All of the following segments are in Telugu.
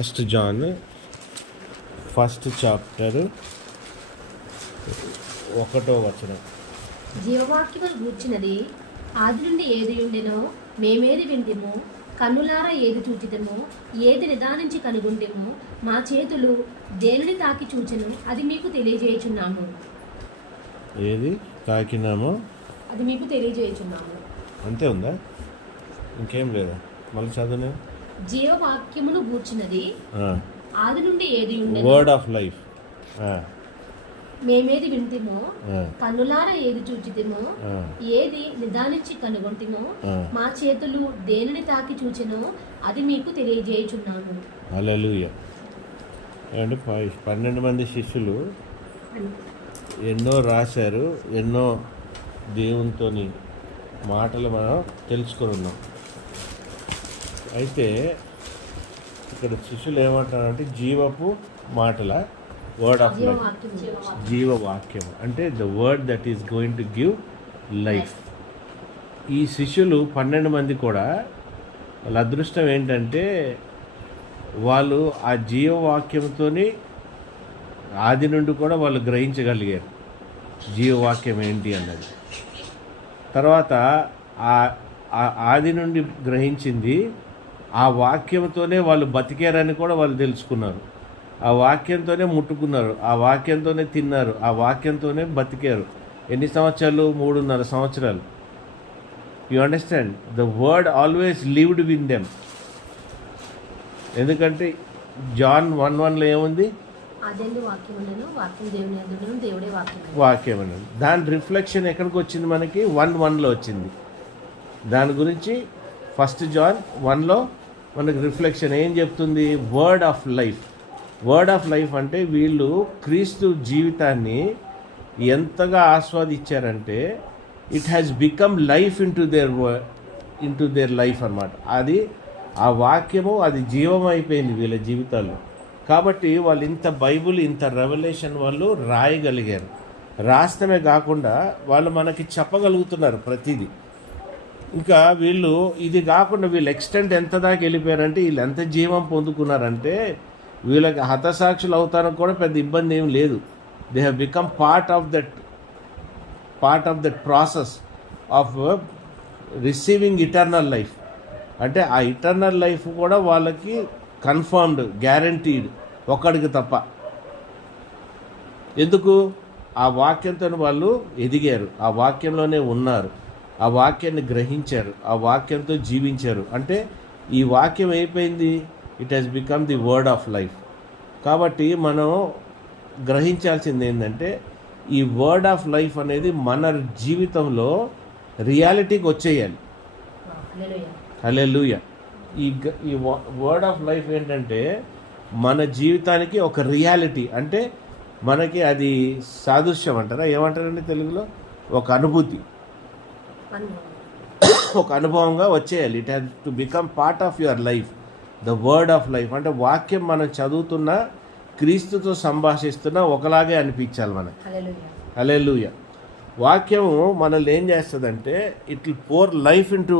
1 John 1st చాప్టర్ 1వ వచనం. జీవవాక్యమును గూర్చినది ఆది నుండి ఏది ఉండెనో మేమేది వింటిమో, కన్నులారా ఏది చూచితమో, ఏది నిదానించి కనుగొంటెమో, మా చేతులు దేనిని తాకి చూచెను అది మీకు తెలియజేయుచున్నాము. ఏది తాకినామో అది మీకు తెలియజేయుచున్నాము. అంతే ఉందా? ఇంకేం లేదా? మళ్ళీ చదువు. జీవవాక్యమును గూర్చినది ఆది నుండి ఏది ఉండెనో వర్డ్ ఆఫ్ లైఫ్ మేమేది వింటిమో, కన్నులారా ఏది చూచితేమో, ఏది నిదానించి కనుగొంటిమో, మా చేతులు దేనిని తాకి చూచెనో అది మీకు తెలియజేయుచున్నాము. హల్లెలూయా. అంటే 12 మంది శిష్యులు ఎన్నో రాశారు, ఎన్నో దేవునితోని మాటలు మనం తెలుసుకొని ఉన్నాం. అయితే ఇక్కడ శిష్యులు ఏమంటారంటే జీవపు మాటల వర్డ్ ఆఫ్ లైఫ్, జీవవాక్యం అంటే the word that is going to give life. ఈ శిష్యులు 12 మంది కూడా వాళ్ళ అదృష్టం ఏంటంటే వాళ్ళు ఆ జీవవాక్యంతో ఆది నుండి కూడా వాళ్ళు గ్రహించగలిగారు జీవవాక్యం ఏంటి అన్నది. తర్వాత ఆది నుండి గ్రహించింది ఆ వాక్యంతోనే వాళ్ళు బతికారని కూడా వాళ్ళు తెలుసుకున్నారు. ఆ వాక్యంతోనే ముట్టుకున్నారు, ఆ వాక్యంతోనే తిన్నారు, ఆ వాక్యంతోనే బతికారు. ఎన్ని సంవత్సరాలు? 3.5 సంవత్సరాలు. You understand? The word always lived with them. ఎందుకంటే జాన్ 1:1 ఏముంది? వాక్యం అన్నది. దాని రిఫ్లెక్షన్ ఎక్కడికి వచ్చింది? మనకి 1:1 వచ్చింది. దాని గురించి 1 John 1 మనకి రిఫ్లెక్షన్ ఏం చెప్తుంది? Word of life. Word of life అంటే వీళ్ళు క్రీస్తు జీవితాన్ని ఎంతగా ఆస్వాదించారంటే it has become life into their life అన్నమాట. అది ఆ వాక్యము అది జీవం అయిపోయింది వీళ్ళ జీవితాల్లో. కాబట్టి వాళ్ళు ఇంత బైబుల్, ఇంత రెవల్యూషన్ వాళ్ళు రాయగలిగారు. రాస్తమే కాకుండా వాళ్ళు మనకి చెప్పగలుగుతున్నారు ప్రతిదీ. ఇంకా వీళ్ళు ఇది కాకుండా వీళ్ళు ఎక్స్టెంట్ ఎంత దాకా వెళ్ళిపోయారంటే వీళ్ళు ఎంత జీవం పొందుకున్నారంటే వీళ్ళకి హతసాక్షులు అవుతానికి కూడా పెద్ద ఇబ్బంది ఏం లేదు. They have become part of that process of receiving eternal life. అంటే ఆ ఇటర్నల్ లైఫ్ కూడా వాళ్ళకి కన్ఫర్మ్డ్, గ్యారంటీడ్, ఒక్కడికి తప్ప. ఎందుకు? ఆ వాక్యంతో వాళ్ళు ఎదిగారు, ఆ వాక్యంలోనే ఉన్నారు, ఆ వాక్యాన్ని గ్రహించారు, ఆ వాక్యంతో జీవించారు. అంటే ఈ వాక్యం అయిపోయింది, it has become the word of life. కాబట్టి మనం గ్రహించాల్సింది ఏంటంటే ఈ వర్డ్ ఆఫ్ లైఫ్ అనేది మన జీవితంలో రియాలిటీకి వచ్చేయాలి. హల్లెలూయా. ఈ వర్డ్ ఆఫ్ లైఫ్ ఏంటంటే మన జీవితానికి ఒక రియాలిటీ. అంటే మనకి అది సాదృశ్యం అంటారా, ఏమంటారండి తెలుగులో? ఒక అనుభూతి, ఒక అనుభవంగా వచ్చేయాలి. It has to become part of your life. The word of life అంటే వాక్యం మనం చదువుతున్నా, క్రీస్తుతో సంభాషిస్తున్నా ఒకలాగే అనిపించాలి మనకి. హల్లెలూయా. వాక్యము మనల్ని ఏం చేస్తుందంటే it will pour life into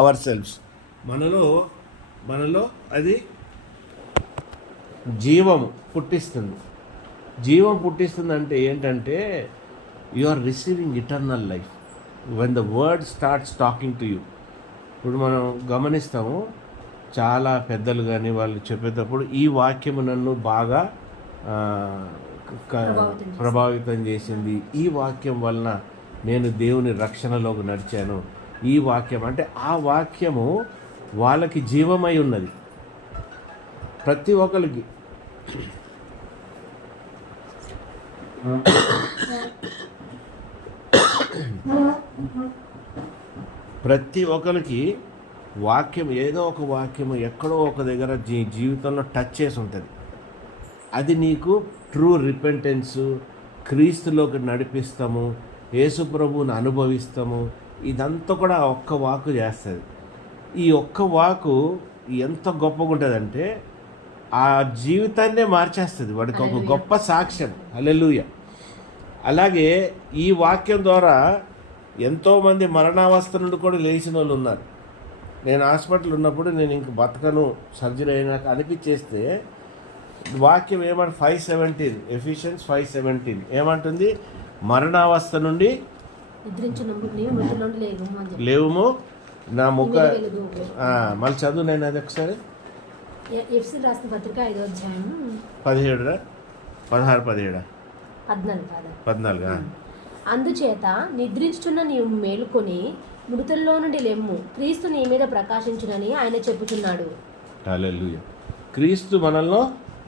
ourselves. మనలో అది జీవము పుట్టిస్తుంది. జీవం పుట్టిస్తుంది అంటే ఏంటంటే you are receiving eternal life when the word starts talking to you. ఇప్పుడు మనం గమనిస్తాము, చాలా పెద్దలు కానీ వాళ్ళు చెప్పేటప్పుడు ఈ వాక్యము నన్ను బాగా ప్రభావితం చేసింది, ఈ వాక్యం వలన నేను దేవుని రక్షణలోకి నడిచాను. ఈ వాక్యం అంటే ఆ వాక్యము వాళ్ళకి జీవమై ఉన్నది. ప్రతి ఒక్కరికి వాక్యం, ఏదో ఒక వాక్యము ఎక్కడో ఒక దగ్గర జీవితంలో టచ్ చేసి ఉంటుంది. అది నీకు ట్రూ రిపెంటెన్స్, క్రీస్తులోకి నడిపిస్తాము, యేసు ప్రభువుని అనుభవిస్తాము. ఇదంతా కూడా ఒక్క వాకు చేస్తుంది. ఈ ఒక్క వాకు ఎంత గొప్పగా ఉంటుందంటే ఆ జీవితాన్నే మార్చేస్తుంది. వాడికి ఒక గొప్ప సాక్ష్యం. హల్లెలూయా. అలాగే ఈ వాక్యం ద్వారా ఎంతోమంది మరణావస్థ నుండి కూడా లేచిన వాళ్ళు ఉన్నారు. నేను హాస్పిటల్ ఉన్నప్పుడు నేను ఇంక బతకను సర్జరీ అయినాక అనిపించేస్తే వాక్యం ఏమంటే 5:17 ఎఫిషియన్స్ 5:17 ఏమంటుంది? మరణావస్థ నుండి లేవుము నా ముఖ మళ్ళీ చదువు నేను అది ఒకసారి ఎఫ్సీలు రాసిన పత్రిక 5వ అధ్యాయం 14 అందుచేత నిద్రించుచున్న నీవు మేలుకొని మృతుల్లో నుండి లెమ్ము, క్రీస్తు నీ మీద ప్రకాశించునని ఆయన చెప్పుచున్నాడు. హల్లెలూయా. క్రీస్తు మనల్లో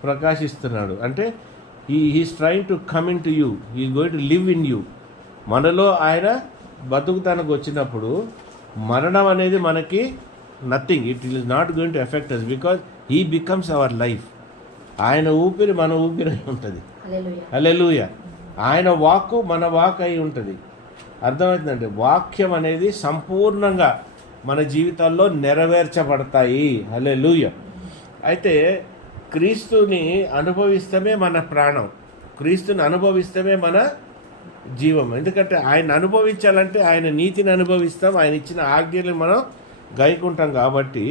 ప్రకాశిస్తున్నాడు అంటే he's trying to come into you, he going to live in you. మనలో ఆయన బతుకుతానికి వచ్చినప్పుడు మరణం అనేది మనకి nothing, it is not going to affect us because he becomes our life. ఆయన ఊపిరి మన ఊపిరి అయి ఉంటుంది. హల్లెలూయా. ఆయన వాక్కు మన వాక్ అయి ఉంటుంది. అర్థమవుతుందంటే వాక్యం అనేది సంపూర్ణంగా మన జీవితాల్లో నెరవేర్చబడతాయి. హల్లెలూయా. అయితే క్రీస్తుని అనుభవిస్తమే మన ప్రాణం, క్రీస్తుని అనుభవిస్తమే మన జీవం. ఎందుకంటే ఆయన అనుభవించాలంటే ఆయన నీతిని అనుభవిస్తాం, ఆయన ఇచ్చిన ఆజ్ఞలు మనం గైకుంటాం. కాబట్టి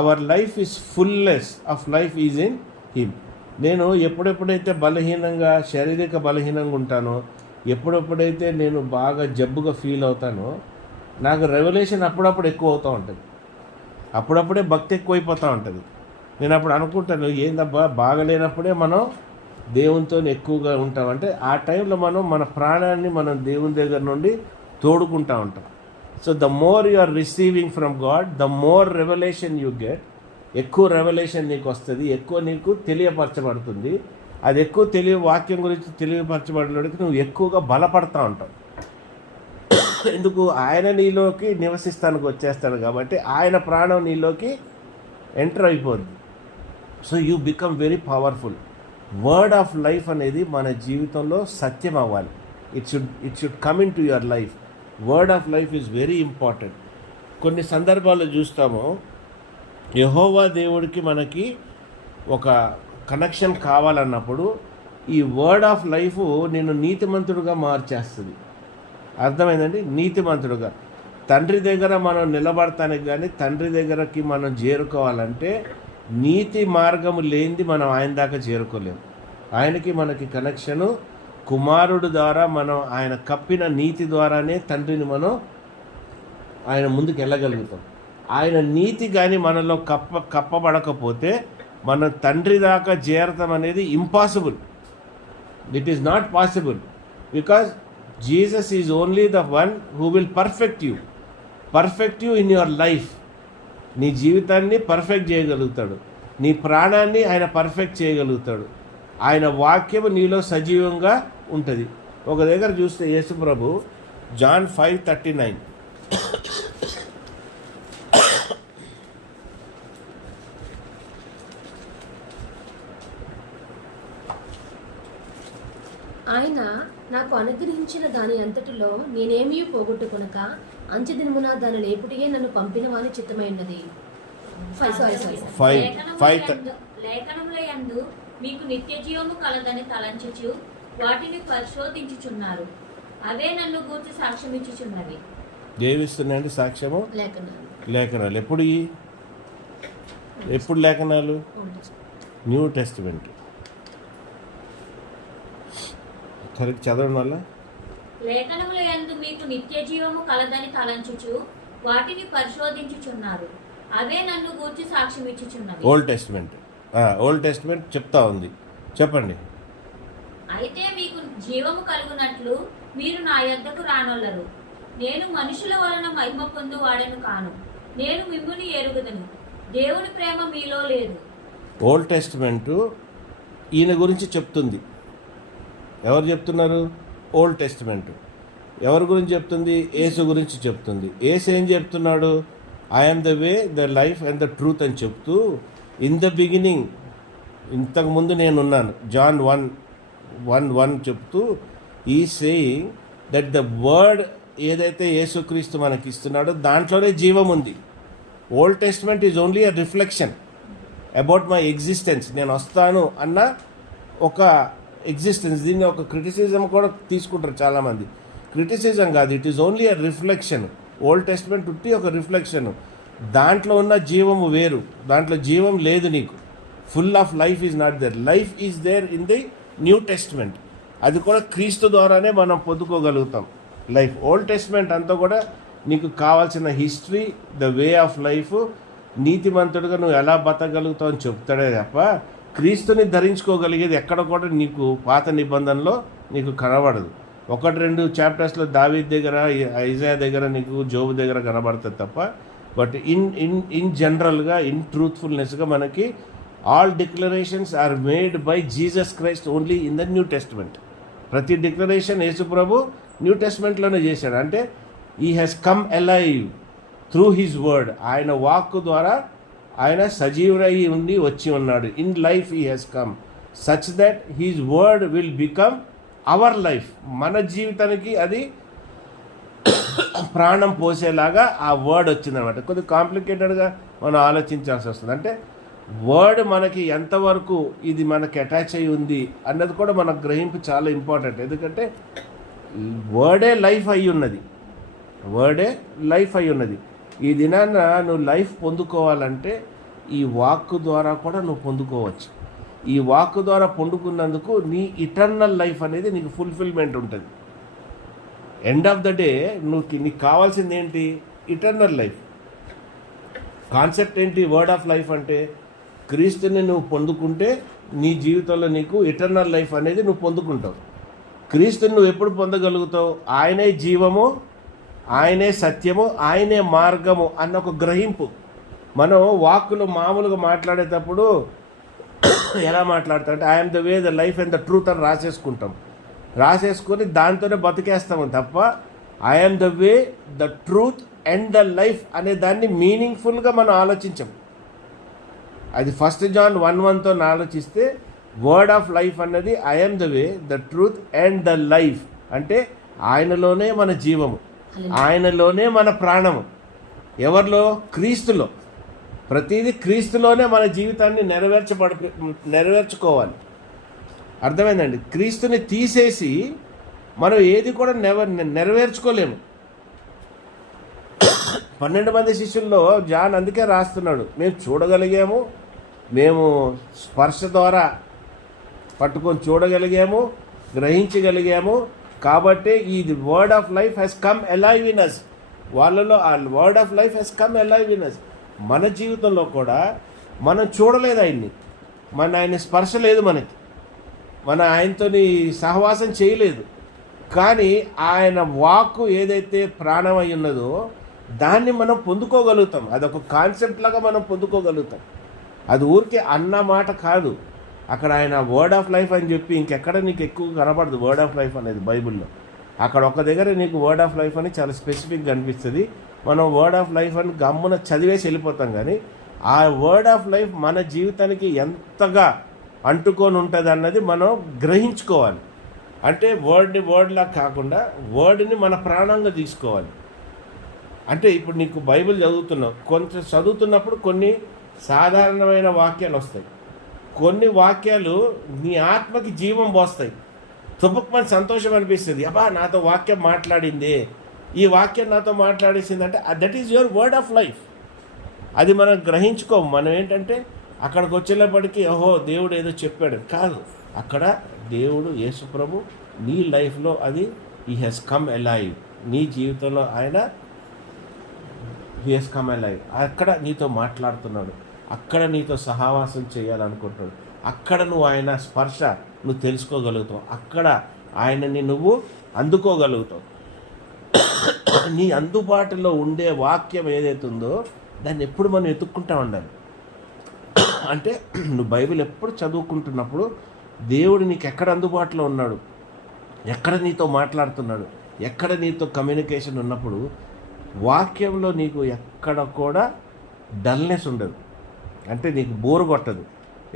our life is fullness of life is in him. నేను ఎప్పుడెప్పుడైతే బలహీనంగా శారీరక బలహీనంగా ఉంటానో, ఎప్పుడెప్పుడైతే నేను బాగా జబ్బుగా ఫీల్ అవుతానో, నాకు రెవల్యూషన్ అప్పుడప్పుడు ఎక్కువ అవుతూ ఉంటుంది. అప్పుడప్పుడే భక్తి ఎక్కువైపోతూ ఉంటుంది. నేను అప్పుడు అనుకుంటాను, ఏందబ్బా బాగలేనప్పుడే మనం దేవునితో ఎక్కువగా ఉంటాం. అంటే ఆ టైంలో మనం మన ప్రాణాన్ని మనం దేవుని దగ్గర నుండి తోడుకుంటూ ఉంటాం. So the more you are receiving from God, the more revolution you get. ఎక్కువ రెవల్యూషన్ నీకు వస్తుంది, ఎక్కువ నీకు తెలియపరచబడుతుంది. అది ఎక్కువ వాక్యం గురించి తెలియపరచబడినోడికి నువ్వు ఎక్కువగా బలపడతా ఉంటావు. ఎందుకు? ఆయన నీలోకి నివసిస్తానికి వచ్చేస్తాడు కాబట్టి ఆయన ప్రాణం నీలోకి ఎంటర్ అయిపోద్ది. So you become very powerful. Word of life అనేది మన జీవితంలో సత్యం అవ్వాలి. It should come in to your life. Word of life is very important. కొన్ని సందర్భాల్లో చూస్తాము, యెహోవా దేవుడికి మనకి ఒక కనెక్షన్ కావాలన్నప్పుడు ఈ వర్డ్ ఆఫ్ లైఫ్ నేను నీతిమంతుడుగా మార్చేస్తుంది. అర్థమైందండి? నీతిమంతుడుగా తండ్రి దగ్గర మనం నిలబడటానికి కానీ తండ్రి దగ్గరకి మనం చేరుకోవాలంటే నీతి మార్గము లేనిది మనం ఆయన దాకా చేరుకోలేము. ఆయనకి మనకి కనెక్షను కుమారుడు ద్వారా, మనం ఆయన కప్పిన నీతి ద్వారానే తండ్రిని మనం ఆయన ముందుకు వెళ్ళగలుగుతాం. ఆయన నీతి కానీ మనలో కప్పబడకపోతే మన తండ్రి దాకా చేరటం అనేది impossible. It is not possible because Jesus is only the one who will perfect you in your life. నీ జీవితాన్ని పర్ఫెక్ట్ చేయగలుగుతాడు, నీ ప్రాణాన్ని ఆయన పర్ఫెక్ట్ చేయగలుగుతాడు. ఆయన వాక్యము నీలో సజీవంగా ఉంటుంది. ఒక దగ్గర చూస్తే యేసు ప్రభు జాన్ 5:39 ఆయన నాకు అనుగ్రహించిన దాని అంతటిలో నేనేమీ పోగొట్టుకొనక అంచెదినమున దాని లేపుటియే నన్ను పంపిన వాని చిత్తమైనది. లేఖనముల యందు మీకు నిత్య జీవము కలదని తలంచుచు వాటిని పరిశోధించుచున్నారు, అవే నన్ను గూర్చి సాక్ష్యం ఇచ్చుచున్నవి. ఏమిస్తున్నాయండి సాక్ష్యము? లేఖనాలు. ఎప్పుడు లేఖనాలు? New testament. కరెక్ట్ చదవడం వల్ల లేఖనముల యందు మీకు నిత్య జీవము కలదని తలంచుచు వాటిని పరిశోధించుచున్నారు, అవే నన్ను గూర్చి సాక్ష్యం ఇచ్చుచున్నవి. ఓల్డ్ టెస్టిమెంట్ చెప్తా ఉంది. చెప్పండి. అయితే మీకు జీవము కలుగునట్లు మీరు నా యొద్దకు రానొల్లరు. నేను మనుషుల వలన మహిమ పొందు వాడను కాను, నేను మిమ్ముని ఎరుగుదను. దేవుని ప్రేమ మీలో లేదు. ఓల్డ్ టెస్టిమెంట్ ఈయన గురించి చెప్తుంది. ఎవరు చెప్తున్నారు? Old testament. ఎవరి గురించి చెప్తుంది? యేసు గురించి చెప్తుంది. యేసు ఏం చెప్తున్నాడు? I'm the way, the life and the truth అని చెప్తూ, ఇన్ ద బిగినింగ్, ఇంతకుముందు నేనున్నాను, జాన్ 1:1 చెప్తూ ఈ సేయింగ్ దట్ ద వర్డ్ ఏదైతే యేసుక్రీస్తు మనకి ఇస్తున్నాడో దాంట్లోనే జీవం ఉంది. Old testament is only a reflection about my existence. నేను వస్తాను అన్న ఒక ఎగ్జిస్టెన్స్. దీన్ని ఒక క్రిటిసిజం కూడా తీసుకుంటారు చాలామంది. క్రిటిసిజం కాదు, it is only a reflection. Old testament ఉట్టి ఒక రిఫ్లెక్షన్. దాంట్లో ఉన్న జీవము వేరు, దాంట్లో జీవం లేదు నీకు. Full of life is not there. Life is there in the new testament. అది కూడా క్రీస్తు ద్వారానే మనం పొందుకోగలుగుతాం లైఫ్. ఓల్డ్ టెస్ట్మెంట్ అంతా కూడా నీకు కావాల్సిన history, the way of life, నీతిమంతుడిగా నువ్వు ఎలా బతకగలుగుతావు అని చెప్తాడే తప్ప క్రీస్తుని ధరించుకోగలిగేది ఎక్కడ కూడా నీకు పాత నిబంధనలో నీకు కనబడదు. 1-2 చాప్టర్స్లో దావీద్ దగ్గర, ఐజాయా దగ్గర, నీకు జోబు దగ్గర కనబడుతుంది తప్ప, బట్ ఇన్ జనరల్గా, ఇన్ ట్రూత్ఫుల్నెస్గా మనకి all declarations are made by Jesus Christ only in the new testament. ప్రతి డిక్లరేషన్ యేసు ప్రభు న్యూ టెస్ట్మెంట్లోనే చేశాడు. అంటే he has come alive through his word. ఆయన వాక్కు ద్వారా ఆయన సజీవుడై ఉండి వచ్చి ఉన్నాడు. In life he has come such that his word will become our life. మన జీవితానికి అది ప్రాణం పోసేలాగా ఆ వర్డ్ వచ్చిందనమాట. కొద్దిగా కాంప్లికేటెడ్గా మనం ఆలోచించాల్సి వస్తుంది. అంటే వర్డ్ మనకి ఎంతవరకు ఇది మనకి అటాచ్ అయి ఉంది అన్నది కూడా మనకు గ్రహింపు చాలా ఇంపార్టెంట్. ఎందుకంటే వర్డే లైఫ్ అయి ఉన్నది, వర్డే లైఫ్ అయి ఉన్నది. ఈ దినాన్న నువ్వు లైఫ్ పొందుకోవాలంటే ఈ వాక్కు ద్వారా కూడా నువ్వు పొందుకోవచ్చు. ఈ వాక్కు ద్వారా పొందుకున్నందుకు నీ ఇటర్నల్ లైఫ్ అనేది నీకు ఫుల్ఫిల్మెంట్ ఉంటుంది. ఎండ్ ఆఫ్ ద డే నీకు కావాల్సింది ఏంటి? Eternal life. కాన్సెప్ట్ ఏంటి? వర్డ్ ఆఫ్ లైఫ్ అంటే క్రీస్తుని నువ్వు పొందుకుంటే నీ జీవితంలో నీకు ఇటర్నల్ లైఫ్ అనేది నువ్వు పొందుకుంటావు. క్రీస్తుని నువ్వు ఎప్పుడు పొందగలుగుతావు? ఆయనే జీవము, ఆయనే సత్యము, ఆయనే మార్గము అన్న ఒక గ్రహింపు. మనం వాక్కులు మామూలుగా మాట్లాడేటప్పుడు ఎలా మాట్లాడతామంటే I'm the way, the life and the truth అని రాసేసుకొని దాంతోనే బతికేస్తాము తప్ప I'm the way, the truth and the life అనే దాన్ని మీనింగ్ఫుల్గా మనం ఆలోచించాం. అది 1 John 1:1తో ఆలోచిస్తే వర్డ్ ఆఫ్ లైఫ్ అన్నది I'm the way, the truth and the life. అంటే ఆయనలోనే మన జీవము, ఆయనలోనే మన ప్రాణము. ఎవరిలో? క్రీస్తులో. ప్రతిదీ క్రీస్తులోనే మన జీవితాన్ని నెరవేర్చుకోవాలి. అర్థమైందండి? క్రీస్తుని తీసేసి మనం ఏది కూడా నెరవేర్చుకోలేము. 12 మంది శిష్యుల్లో జాన్ అందుకే రాస్తున్నాడు, మేము చూడగలిగాము, మేము స్పర్శ ద్వారా పట్టుకొని చూడగలిగాము, గ్రహించగలిగాము, కాబట్టి ఈ word of life has come alive in us. వాళ్ళలో ఆ word of life has come alive in us. మన జీవితంలో కూడా మనం చూడలేదు ఆయన్ని, ఆయన స్పర్శ లేదు మనకి, మన ఆయనతోని సహవాసం చేయలేదు. కానీ ఆయన వాక్కు ఏదైతే ప్రాణమై ఉన్నదో దాన్ని మనం పొందుకోగలుగుతాం. అదొక కాన్సెప్ట్ లాగా మనం పొందుకోగలుగుతాం. అది ఊరికే అన్న మాట కాదు. అక్కడ ఆయన వర్డ్ ఆఫ్ లైఫ్ అని చెప్పి ఇంకెక్కడ నీకు ఎక్కువ కనపడదు వర్డ్ ఆఫ్ లైఫ్ అనేది బైబిల్లో. అక్కడ ఒక దగ్గర నీకు వర్డ్ ఆఫ్ లైఫ్ అని చాలా స్పెసిఫిక్గా అనిపిస్తుంది. మనం వర్డ్ ఆఫ్ లైఫ్ అని గమ్మున చదివేసి వెళ్ళిపోతాం. కానీ ఆ వర్డ్ ఆఫ్ లైఫ్ మన జీవితానికి ఎంతగా అంటుకొని ఉంటుంది అన్నది మనం గ్రహించుకోవాలి. అంటే వర్డ్లా కాకుండా వర్డ్ని మన ప్రాణంగా తీసుకోవాలి. అంటే ఇప్పుడు నీకు బైబిల్ చదువుతున్నావు, కొంచెం చదువుతున్నప్పుడు కొన్ని సాధారణమైన వాక్యాలు వస్తాయి, కొన్ని వాక్యాలు నీ ఆత్మకి జీవం పోస్తాయి. తుపుక్మని సంతోషం అనిపిస్తుంది, అబ్బా నాతో వాక్యం మాట్లాడిందే, ఈ వాక్యం నాతో మాట్లాడేసిందంటే that is your word of life. అది మనం గ్రహించుకోము. మనం ఏంటంటే అక్కడికి వచ్చేటప్పటికీ ఓహో దేవుడు ఏదో చెప్పాడు కాదు. అక్కడ దేవుడు యేసు ప్రభు నీ లైఫ్లో అది హీ హ్యాస్ కమ్ అలైవ్. నీ జీవితంలో ఆయన హీ హ్యాస్ కమ్ అలైవ్. అక్కడ నీతో మాట్లాడుతున్నాడు, అక్కడ నీతో సహవాసం చేయాలనుకుంటున్నాడు, అక్కడ నువ్వు ఆయన స్పర్శ నువ్వు తెలుసుకోగలుగుతావు, అక్కడ ఆయనని నువ్వు అందుకోగలుగుతావు. నీ అందుబాటులో ఉండే వాక్యం ఏదైతే ఉందో దాన్ని ఎప్పుడు మనం ఎత్తుక్కుంటా ఉండాలి. అంటే నువ్వు బైబిల్ ఎప్పుడు చదువుకుంటున్నప్పుడు దేవుడు నీకు ఎక్కడ అందుబాటులో ఉన్నాడు, ఎక్కడ నీతో మాట్లాడుతున్నాడు, ఎక్కడ నీతో కమ్యూనికేషన్ ఉన్నప్పుడు వాక్యంలో నీకు ఎక్కడ కూడా డల్నెస్ ఉండదు. అంటే నీకు బోరు కొట్టదు.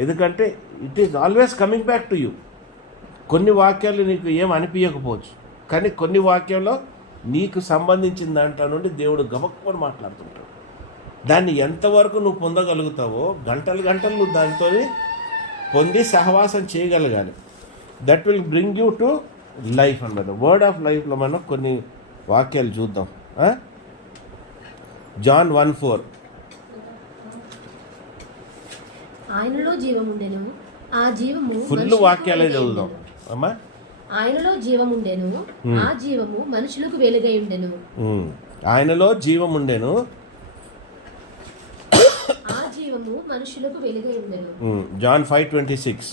ఎందుకంటే it is always coming back to you. కొన్ని వాక్యాలు నీకు ఏం అనిపించకపోవచ్చు, కానీ కొన్ని వాక్యంలో నీకు సంబంధించిన దాంట్లో నుండి దేవుడు గబక్కుని మాట్లాడుతుంటాడు. దాన్ని ఎంతవరకు నువ్వు పొందగలుగుతావో గంటలు నువ్వు దానితో పొంది సహవాసం చేయగలగాలి. That will bring you to life అన్నమాట. వర్డ్ ఆఫ్ లైఫ్లో మనం కొన్ని వాక్యాలు చూద్దాం. John 1:4 ఆయనలో జీవముండెను, ఆ జీవము ఫుల్ మనుషులకు వాక్యాలే వెలుగై చదువుదాం ఉండెను. అమ్మా. ఆయనలో జీవముండెను, ఆ జీవము మనుషులకు వెలుగై ఉండెను. ఆయనలో జీవం ఉండెను, ఆ జీవము మనుషులకు వెలుగై ఉండెను. జాన్ 5:26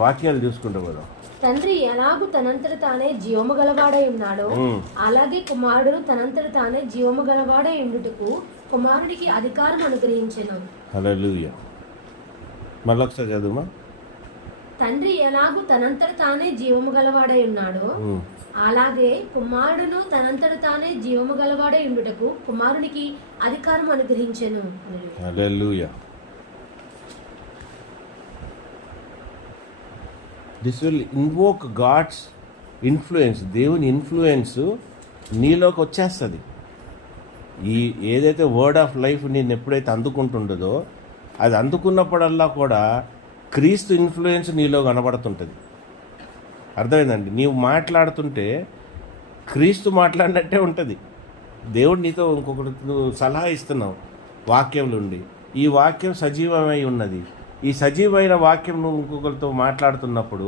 వాక్యాలు చూసుకుంటా పోదాం. తండ్రి ఎలాగూ తనంతట తానే జీవము గలవాడై ఉన్నాడో అలాగే కుమారుడు తనంతట తానే జీవము గలవాడై ఉండుటకు కుమారుడికి అధికారం అనుగ్రహించెను. హల్లెలూయా. మళ్ళొకసారి చదువుమా. తండ్రి ఎలాగూ తనంతట తానే జీవము గలవాడై ఉన్నాడో అలాగే కుమారుడును తనంతట తానే జీవము గలవాడై ఉండుటకు కుమారునికి అధికారం అనుగ్రహించెను. Hallelujah. This will invoke God's influence. దేవుని ఇన్ఫ్లుయెన్స్ నీలోకి వచ్చేస్తుంది. ఈ ఏదైతే వర్డ్ ఆఫ్ లైఫ్ నేను ఎప్పుడైతే అందుకుంటుండదో అది అందుకున్నప్పుడల్లా కూడా క్రీస్తు ఇన్ఫ్లుయెన్స్ నీలో కనబడుతుంటుంది. అర్థమైందండి? నీవు మాట్లాడుతుంటే క్రీస్తు మాట్లాడినట్టే ఉంటుంది. దేవుడు నీతో ఇంకొకటి నువ్వు సలహా ఇస్తున్నావు వాక్యంలో ఉండి, ఈ వాక్యం సజీవమై ఉన్నది. ఈ సజీవమైన వాక్యం నువ్వు ఇంకొకరితో మాట్లాడుతున్నప్పుడు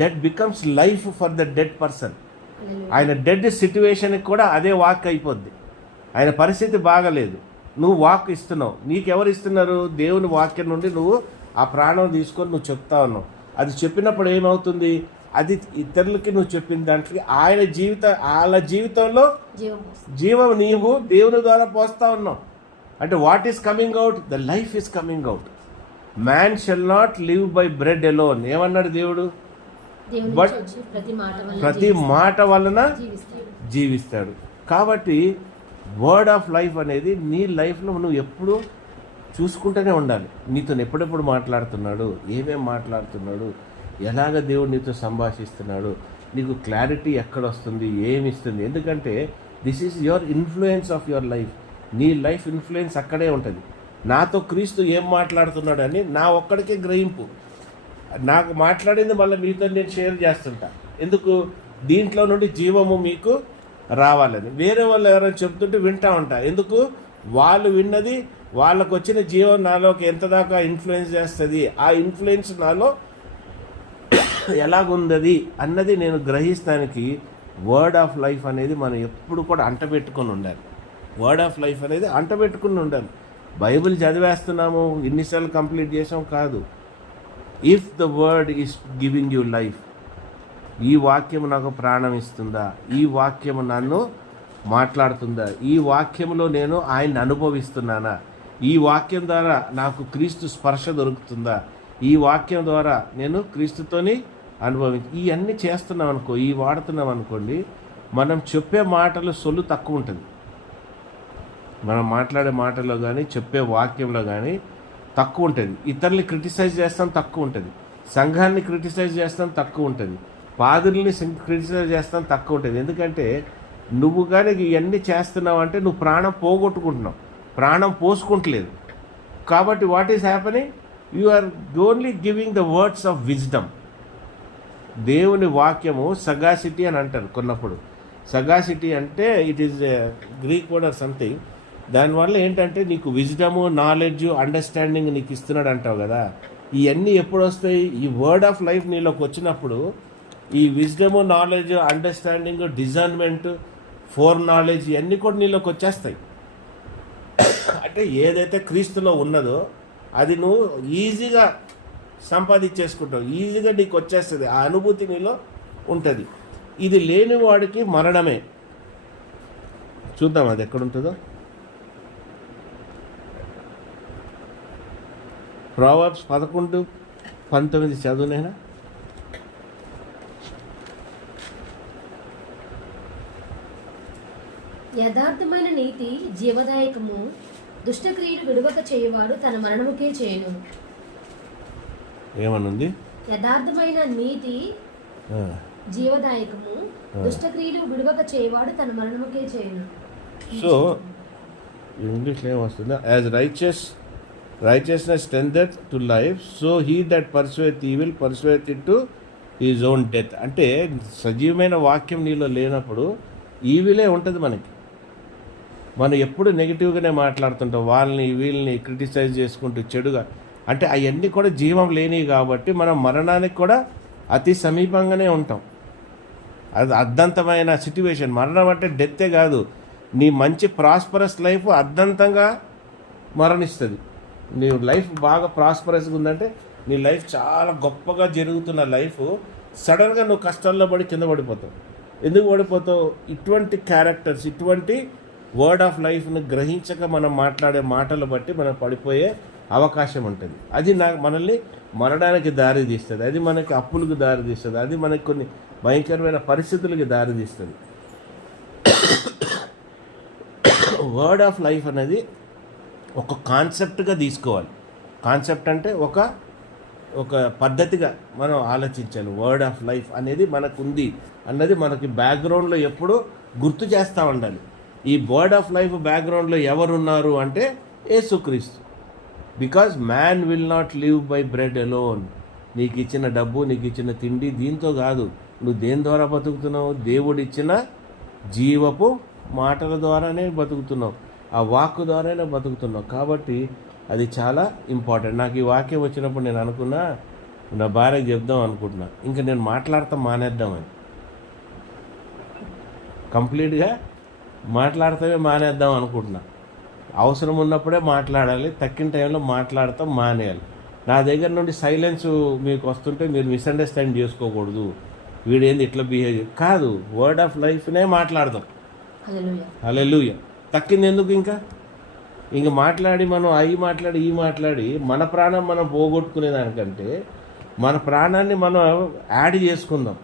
dead becomes life for the dead person. ఆయన డెడ్ సిట్యువేషన్కి కూడా అదే వాక్ అయిపోద్ది. ఆయన పరిస్థితి బాగలేదు, నువ్వు వాక్ ఇస్తున్నావు. నీకెవరు ఇస్తున్నారు? దేవుని వాక్యం నుండి నువ్వు ఆ ప్రాణం తీసుకొని నువ్వు చెప్తా ఉన్నావు. అది చెప్పినప్పుడు ఏమవుతుంది? అది ఇతరులకి నువ్వు చెప్పిన దాంట్లో వాళ్ళ జీవితంలో జీవం నీవు దేవుని ద్వారా పోస్తా ఉన్నావు. అంటే what is coming out? The life is coming out. Man shall not live by bread alone. ఏమన్నాడు దేవుడు? బట్ ప్రతి మాట వలన జీవిస్తాడు. కాబట్టి వర్డ్ ఆఫ్ లైఫ్ అనేది నీ లైఫ్లో నువ్వు ఎప్పుడు చూసుకుంటూనే ఉండాలి. నీతో ఎప్పుడెప్పుడు మాట్లాడుతున్నాడు, ఏమేం మాట్లాడుతున్నాడు, ఎలాగ దేవుడు నీతో సంభాషిస్తున్నాడు, నీకు క్లారిటీ ఎక్కడొస్తుంది, ఏమిస్తుంది. ఎందుకంటే this is your influence of your life. నీ లైఫ్ ఇన్ఫ్లుయెన్స్ అక్కడే ఉంటుంది. నాతో క్రీస్తు ఏం మాట్లాడుతున్నాడు అని నా ఒక్కడికే గ్రహింపు. నాకు మాట్లాడింది మళ్ళీ మీతో నేను షేర్ చేస్తుంటా. ఎందుకు? దీంట్లో నుండి జీవము మీకు రావాలని. వేరే వాళ్ళు ఎవరైనా చెప్తుంటే వింటా ఉంటా. ఎందుకు? వాళ్ళు విన్నది, వాళ్ళకు వచ్చిన జీవం నాలోకి ఎంత దాకా ఇన్ఫ్లుయెన్స్ చేస్తుంది, ఆ ఇన్ఫ్లుయెన్స్ నాలో ఎలాగుంది అన్నది నేను గ్రహిస్తానికి వర్డ్ ఆఫ్ లైఫ్ అనేది మనం ఎప్పుడు కూడా అంటబెట్టుకొని ఉండాలి. వర్డ్ ఆఫ్ లైఫ్ అనేది అంటబెట్టుకుని ఉండాలి. బైబిల్ చదివేస్తున్నాము, ఇన్నిసార్లు కంప్లీట్ చేసాం కాదు. If the word is giving you life, ఈ వాక్యము నాకు ప్రాణం ఇస్తుందా, ఈ వాక్యము నన్ను మాట్లాడుతుందా, ఈ వాక్యంలో నేను ఆయన్ని అనుభవిస్తున్నానా, ఈ వాక్యం ద్వారా నాకు క్రీస్తు స్పర్శ దొరుకుతుందా, ఈ వాక్యం ద్వారా నేను క్రీస్తుతోని ఇవన్నీ చేస్తున్నాం అనుకో, ఈ వాడుతున్నాం అనుకోండి, మనం చెప్పే మాటలు సొల్లు తక్కువ ఉంటుంది. మనం మాట్లాడే మాటల్లో కానీ చెప్పే వాక్యంలో కానీ తక్కువ ఉంటుంది. ఇతరుల్ని క్రిటిసైజ్ చేస్తాం తక్కువ ఉంటుంది. సంఘాన్ని క్రిటిసైజ్ చేస్తాం తక్కువ ఉంటుంది. పాదుల్ని క్రిటిసైజ్ చేస్తాం తక్కువ ఉంటుంది. ఎందుకంటే నువ్వు కానీ ఇవన్నీ చేస్తున్నావు అంటే నువ్వు ప్రాణం పోగొట్టుకుంటున్నావు, ప్రాణం పోసుకుంటలేదు. కాబట్టి what is happening? You are only giving the words of wisdom. దేవుని వాక్యము సగాసిటీ అని అంటారు కొన్నప్పుడు. సగాసిటీ అంటే it is Greek word or something. దానివల్ల ఏంటంటే నీకు విజ్డము, నాలెడ్జ్, అండర్స్టాండింగ్ నీకు ఇస్తున్నాడు అంటావు కదా. ఇవన్నీ ఎప్పుడు వస్తాయి? ఈ వర్డ్ ఆఫ్ లైఫ్ నీలోకి వచ్చినప్పుడు ఈ wisdom, knowledge, understanding, discernment, foreknowledge ఇవన్నీ కూడా నీలోకి వచ్చేస్తాయి. అంటే ఏదైతే క్రీస్తులో ఉన్నదో అది నువ్వు ఈజీగా సంపాదించేసుకుంటావు, ఈజీగా నీకు వచ్చేస్తుంది. ఆ అనుభూతి నీలో ఉంటుంది. ఇది లేని వాడికి మరణమే. చూద్దాం అది ఎక్కడుంటుందో. ప్రొవర్బ్స్ 11:19 చదువునైనా. యథార్థమైన నీతి జీవదాయకము, దుష్టక్రియలు విడువక చేయవాడు తన మరణముకే చేయను. ఏమనుంది? యథార్థమైన నీతి జీవదాయకము, దుష్టక్రియలు విడువక చేయవాడు తన మరణముకే చేయను. సో ఇంగ్లీష్లో ఏమొస్తుంది? As righteousness tendeth to life, so he that pursueth evil pursueth it to his own death. అంటే సజీవమైన వాక్యం నీలో లేనప్పుడు ఈవిలే ఉంటుంది మనకి. మనం ఎప్పుడు నెగిటివ్గానే మాట్లాడుతుంటాం, వాళ్ళని వీళ్ళని క్రిటిసైజ్ చేసుకుంటూ చెడుగా. అంటే అవన్నీ కూడా జీవం లేనివి కాబట్టి మనం మరణానికి కూడా అతి సమీపంగానే ఉంటాం. అది అర్ధంతమైన సిట్యువేషన్. మరణం అంటే డెత్తే కాదు, నీ మంచి ప్రాస్పరస్ లైఫ్ అర్ధంతంగా మరణిస్తుంది. నీ లైఫ్ బాగా ప్రాస్పరస్గా ఉందంటే, నీ లైఫ్ చాలా గొప్పగా జరుగుతున్న లైఫ్ సడన్గా నువ్వు కష్టాల్లో పడి కింద పడిపోతావు. ఎందుకు పడిపోతావు? ఇటువంటి క్యారెక్టర్స్, ఇటువంటి వర్డ్ ఆఫ్ లైఫ్ని గ్రహించక మనం మాట్లాడే మాటలు బట్టి మనం పడిపోయే అవకాశం ఉంటుంది. అది మనల్ని మరణానికి దారి తీస్తుంది, అది మనకి అప్పులకు దారి తీస్తుంది, అది మనకి కొన్ని భయంకరమైన పరిస్థితులకి దారి తీస్తుంది. వర్డ్ ఆఫ్ లైఫ్ అనేది ఒక కాన్సెప్ట్గా తీసుకోవాలి. కాన్సెప్ట్ అంటే ఒక పద్ధతిగా మనం ఆలోచించాలి. వర్డ్ ఆఫ్ లైఫ్ అనేది మనకు ఉంది అన్నది మనకి బ్యాక్గ్రౌండ్లో ఎప్పుడూ గుర్తు చేస్తూ ఉండాలి. ఈ వర్డ్ ఆఫ్ లైఫ్ బ్యాక్గ్రౌండ్లో ఎవరున్నారు అంటే యేసుక్రీస్తు. Because man will not live by bread alone. నీకు ఇచ్చిన డబ్బు, నీకు ఇచ్చిన తిండి దీంతో కాదు. నువ్వు దేని ద్వారా బతుకుతున్నావు? దేవుడిచ్చిన జీవపు మాటల ద్వారానే బతుకుతున్నావు, ఆ వాక్కు ద్వారానే బతుకుతున్నావు. కాబట్టి అది చాలా ఇంపార్టెంట్. నాకు ఈ వాక్యం వచ్చినప్పుడు నేను అనుకున్నా, నా భార్యకి చెప్దాం అనుకుంటున్నా, ఇంకా నేను మాట్లాడతాం మానేద్దామని. కంప్లీట్గా మాట్లాడతామే మానేద్దాం అనుకుంటున్నా. అవసరం ఉన్నప్పుడే మాట్లాడాలి, తక్కిన టైంలో మాట్లాడతాం మానేయాలి. నా దగ్గర నుండి సైలెన్స్ మీకు వస్తుంటే మీరు మిస్అండర్స్టాండ్ చేసుకోకూడదు, వీడేంది ఇట్లా బిహేవ్ కాదు. వర్డ్ ఆఫ్ లైఫ్నే మాట్లాడదాం. హల్లెలూయా. తక్కింది ఎందుకు? ఇంకా మాట్లాడి మనం ఈ మాట్లాడి మన ప్రాణం మనం పోగొట్టుకునే దానికంటే మన ప్రాణాన్ని మనం యాడ్ చేసుకుందాం.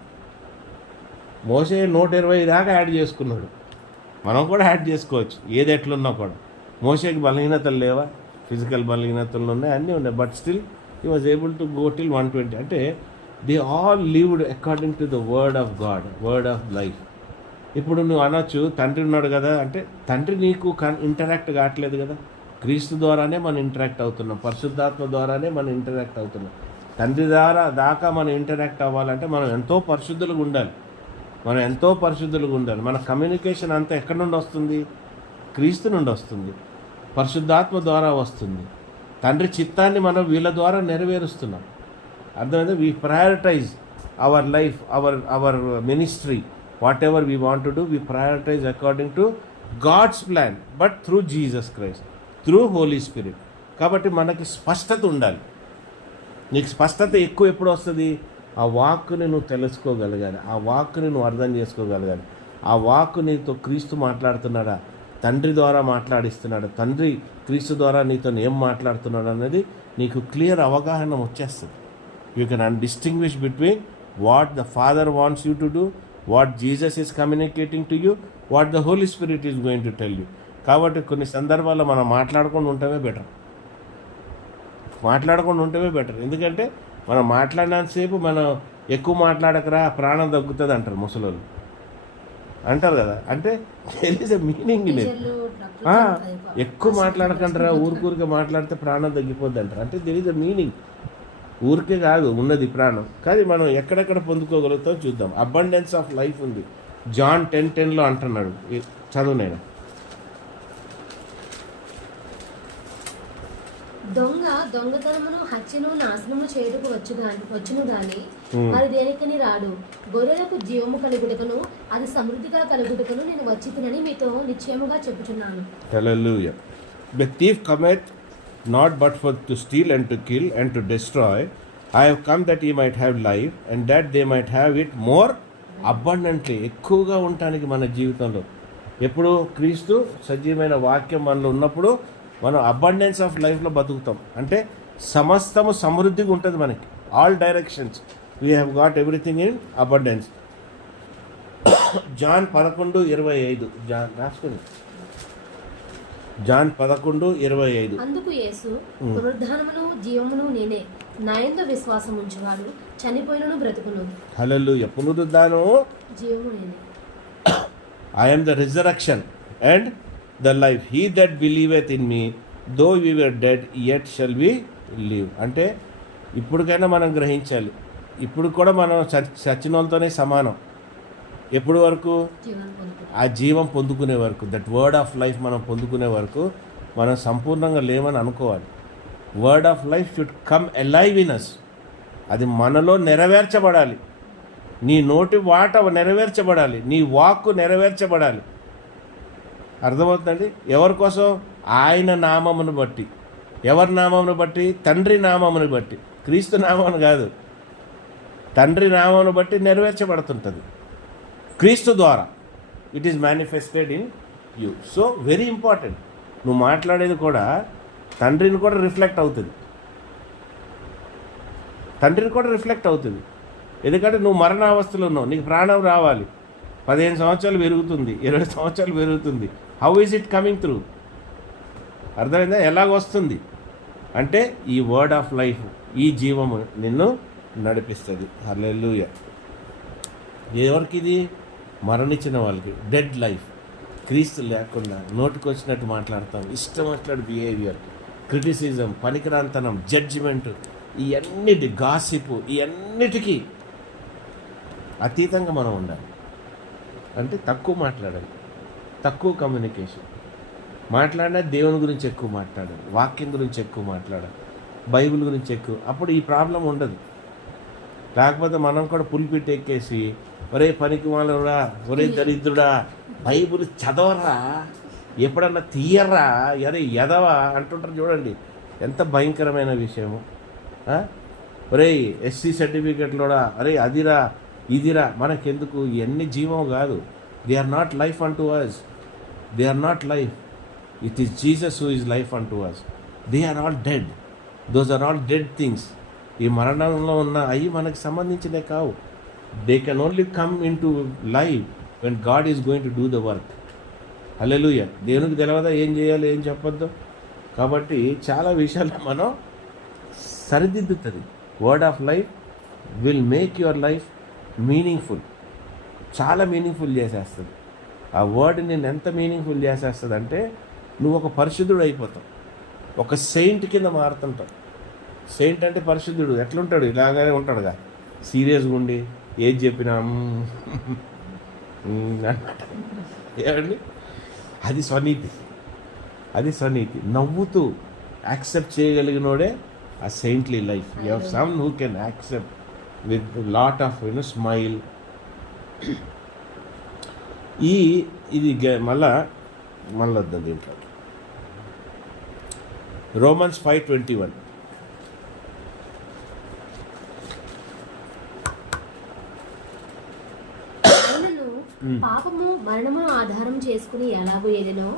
మోసే 120 దాకా యాడ్ చేసుకున్నాడు, మనం కూడా యాడ్ చేసుకోవచ్చు. ఏది ఎట్లున్నా కూడా. మోసేకి బలహీనతలు లేవా? ఫిజికల్ బలహీనతలు ఉన్నాయి, అన్నీ ఉన్నాయి. But still he was able to go till 120. అంటే they all lived according to the word of God, word of life. ఇప్పుడు నువ్వు అనొచ్చు, తండ్రి ఉన్నాడు కదా అంటే, తండ్రి నీకు ఇంటరాక్ట్ కావట్లేదు కదా. క్రీస్తు ద్వారానే మనం ఇంటరాక్ట్ అవుతున్నాం, పరిశుద్ధాత్మ ద్వారానే మనం ఇంటరాక్ట్ అవుతున్నాం. తండ్రి దాకా మనం ఇంటరాక్ట్ అవ్వాలంటే మనం ఎంతో పరిశుద్ధులుగా ఉండాలి. మన కమ్యూనికేషన్ అంతా ఎక్కడి నుండి వస్తుంది? క్రీస్తు నుండి వస్తుంది, పరిశుద్ధాత్మ ద్వారా వస్తుంది. తండ్రి చిత్తాన్ని మనం వీళ్ళ ద్వారా నెరవేరుస్తున్నాం. అర్థమైందా? We prioritize our life, our ministry, whatever we want to do, we prioritize according to God's plan, but through Jesus Christ, through Holy Spirit. కాబట్టి మనకి స్పష్టత ఉండాలి. నీకు స్పష్టత ఎక్కువ ఎప్పుడు వస్తుంది? ఆ వాక్కుని నువ్వు తెలుసుకోగలగాలి, ఆ వాక్కుని నువ్వు అర్థం చేసుకోగలగాలి. ఆ వాక్కు నీతో క్రీస్తు మాట్లాడుతున్నాడా, తండ్రి ద్వారా మాట్లాడిస్తున్నాడా, తండ్రి క్రీస్తు ద్వారా నీతో ఏం మాట్లాడుతున్నాడు అనేది నీకు క్లియర్ అవగాహన వచ్చేస్తుంది. You can distinguish between what the father wants you to do, what Jesus is communicating to you, what the Holy Spirit is going to tell you. కాబట్టి కొన్ని సందర్భాల్లో మనం మాట్లాడకుండా ఉంటమే బెటర్. ఎందుకంటే మనం మాట్లాడినంతసేపు మనం ఎక్కువ మాట్లాడకరా ప్రాణం తగ్గుతుంది అంటారు ముసలోళ్ళు, అంటారు కదా. అంటే there is a meaning in it. ఎక్కువ మాట్లాడకంటారా, ఊరికే మాట్లాడితే ప్రాణం తగ్గిపోద్ది అంటారు. అంటే దెర్ ఈజ్ ఎ మీనింగ్. ఊరికే కాదు ఉన్నది ప్రాణం, కానీ మనం ఎక్కడెక్కడ పొందుకోగలుగుతాం చూద్దాం. అబండెన్స్ ఆఫ్ లైఫ్ ఉంది. జాన్ 10:10 అంటున్నాడు, చదువు నేను. దొంగతనమును, హత్యను, నాశనము చేయుటకు వచ్చును గాని మరి దేనికని రాడు. గొర్రెలకు జీవము కలుగుటకును అది సమృద్ధిగా కలుగుటకును నేను వచ్చితినని మీతో నిశ్చయముగా చెప్పుచున్నాను. హల్లెలూయా. The thief cometh not but for to steal and to kill and to destroy. I have come that ye might have life, and that they might have it more abundantly. ఎక్కువగా ఉండటానికి మన జీవితంలో ఎప్పుడు క్రీస్తు సజీవమైన వాక్యం మనలో ఉన్నప్పుడు మనం అబండెన్స్ ఆఫ్ లైఫ్లో బతుకుతాం. అంటే సమస్తము సమృద్ధిగా ఉంటుంది మనకి. All directions we have got everything in abundance. John 11:25 రాసుకుని. జాన్ 11:25. అందుకు యేసు, పునరుద్ధానమును జీవమును నేనే, నా యందు విశ్వాసం ఉంచువాడు చనిపోయినను బ్రతుకును. హల్లెలూయా. పునరుద్ధానము జీవము నేనే. I am the resurrection and the life. He that believeth in me, though we were dead, yet shall we live. అంటే ఇప్పటికైనా మనం గ్రహించాలి, ఇప్పుడు కూడా మనం చచ్చిన వాళ్ళతోనే సమానం. ఎప్పటి వరకు? జీవనం పొందుకుంటాం. ఆ జీవం పొందుకునే వరకు, దట్ వర్డ్ ఆఫ్ లైఫ్ మనం పొందుకునే వరకు మనం సంపూర్ణంగా లేమని అనుకోవాలి. Word of life should come alive in us. అది మనలో నెరవేర్చబడాలి. నీ నోటి మాట నెరవేర్చబడాలి, నీ వాక్కు నెరవేర్చబడాలి. అర్థమవుతుందండి? ఎవరి కోసం? ఆయన నామమును బట్టి. ఎవరి నామమును బట్టి? తండ్రి నామమును బట్టి. క్రీస్తు నామమును కాదు, తండ్రి నామమును బట్టి నెరవేర్చబడుతుంటుంది క్రీస్తు ద్వారా. It is manifested in you. So very important. నువ్వు మాట్లాడేది కూడా తండ్రిని కూడా రిఫ్లెక్ట్ అవుతుంది, తండ్రిని కూడా రిఫ్లెక్ట్ అవుతుంది. ఎందుకంటే నువ్వు మరణావస్థలో ఉన్నావు, నీకు ప్రాణం రావాలి. 15 సంవత్సరాలు పెరుగుతుంది, 20 సంవత్సరాలు పెరుగుతుంది. How is it coming through? అర్థమైందా? ఎలాగ వస్తుంది అంటే ఈ వర్డ్ ఆఫ్ లైఫ్, ఈ జీవము నిన్ను నడిపిస్తుంది. హల్లెలూయా. ఎవరికి ఇది? మరణించిన వాళ్ళకి. Dead life. క్రీస్తు లేకుండా నోటికి వచ్చినట్టు మాట్లాడతాం, ఇష్టం వచ్చినట్టు బిహేవియర్, క్రిటిసిజం, పనికిరాంతనం, జడ్జిమెంట్, ఇవన్నిటి గాసిపు, ఇవన్నిటికీ అతీతంగా మనం ఉండాలి. అంటే తక్కువ మాట్లాడాలి, తక్కువ కమ్యూనికేషన్. మాట్లాడినా దేవుని గురించి ఎక్కువ మాట్లాడాలి, వాక్యం గురించి ఎక్కువ మాట్లాడాలి, బైబిల్ గురించి ఎక్కువ. అప్పుడు ఈ ప్రాబ్లం ఉండదు. లేకపోతే మనం కూడా పులిపిట్ ఎక్కేసి, ఒరే పనికి వాళ్ళరా, ఒరే దరిద్రుడా, బైబిల్ చదవరా, ఎప్పుడన్నా తీయర్రా, అరే ఎదవా అంటుంటారు. చూడండి ఎంత భయంకరమైన విషయము. ఒరే ఎస్సీ సర్టిఫికెట్లోడా, అరే అదిరా ఇదిరా. మనకెందుకు? ఇవన్నీ జీవం కాదు. They are not life unto us. They are not life. It is Jesus who is life unto us. They are all dead. Those are all dead things. ఈ మరణంలో ఉన్న అవి మనకు సంబంధించినవి కావు. They can only come into life when God is going to do the work. Hallelujah. దేవునికి తెలియదా ఏం చేయాలి, ఏం చెప్పొద్దు? కాబట్టి చాలా విషయాలు మనం సరిదిద్దుతుంది. Word of life will make your life meaningful. చాలా మీనింగ్ఫుల్ చేసేస్తుంది. ఆ వర్డ్ నేను ఎంత మీనింగ్ఫుల్ చేసేస్తుంది అంటే నువ్వు ఒక పరిశుద్ధుడు అయిపోతావు, ఒక సెయింట్ కింద మారుతుంటావు. సెయింట్ అంటే పరిశుద్ధుడు ఎట్లుంటాడు? ఇలాగానే ఉంటాడుగా, సీరియస్గా ఉండి ఏది చెప్పినా ఏమండి, అది స్వనీతి. అది స్వనీతి. నవ్వుతూ యాక్సెప్ట్ చేయగలిగినోడే ఆ saintly life. You have some who can accept with lot of smile. ఇది మళ్ళా వద్దాం దీంట్లో. రోమన్స్ 5:21. పాపము మరణమును ఆధారం చేసుకుని ఎలాగో ఏదెనో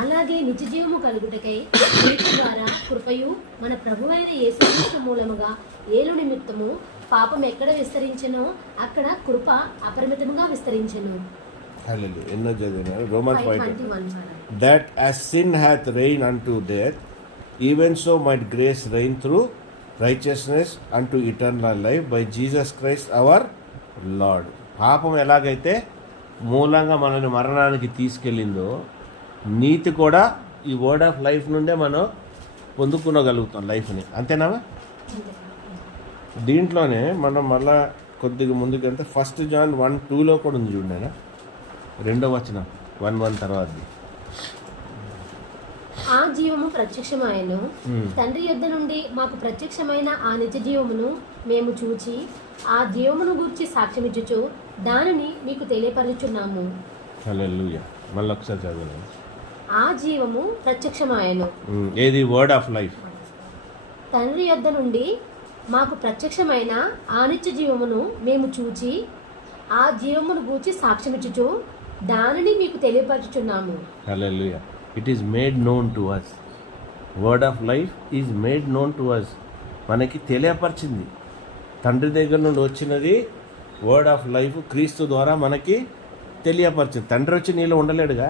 అలాగే నిత్య జీవము కలుగుటకై క్రీస్తు ద్వారా కృపయు మన ప్రభువైన యేసుక్రీస్తు మూలముగా ఏలు నిమిత్తము పాపం ఎక్కడ విస్తరించెనో అక్కడ కృప అపరిమితముగా విస్తరించెను. హల్లెలూయా. ఎన్నో చదివినారు? Romans 5:21. That as sin hath reigned unto death, even so might grace reign through righteousness unto eternal life by Jesus Christ our Lord. పాపం ఎలాగైతే మూలంగా మనల్ని మరణానికి తీసుకెళ్ళిందో, నీతి కూడా ఈ వర్డ్ ఆఫ్ లైఫ్ నుండే మనం పొందుకునగలుగుతాం లైఫ్ని. అంతేనా? దీంట్లోనే మనం మళ్ళా కొద్దిగా ముందుకంటే 1 John 1:2 కూడా ఉంది చూడండి. 2వ వచనం 1:1 తర్వాతది. ఆ జీవము ప్రత్యక్షమాయను, తండ్రి యొద్ద నుండి మాకు ప్రత్యక్షమైన ఆ నిజ జీవమును మేము చూచి ఆ జీవమును గూర్చి సాక్ష్యమిచ్చుచు దానిని మీకు తెలియపరుచున్నాము. హల్లెలూయా. మళ్ళీ ఒకసారి చదవండి. ఆ జీవము ప్రత్యక్షమాయను. ఏది? Word of life. తండ్రి యొద్ద నుండి మాకు ప్రత్యక్షమైన ఆ నిత్య జీవమును మేము చూచి ఆ జీవమును గూర్చి సాక్ష్యమిచ్చుచు దానిని మీకు తెలియపరుచున్నాము. Hallelujah. It is made known to us. Word of life is made known to us. మనకి తెలియపరిచింది. తండ్రి దగ్గర నుండి వచ్చినది వర్డ్ ఆఫ్ లైఫ్ క్రీస్తు ద్వారా మనకి తెలియపరిచింది. తండ్రి వచ్చి నీలో ఉండలేడుగా,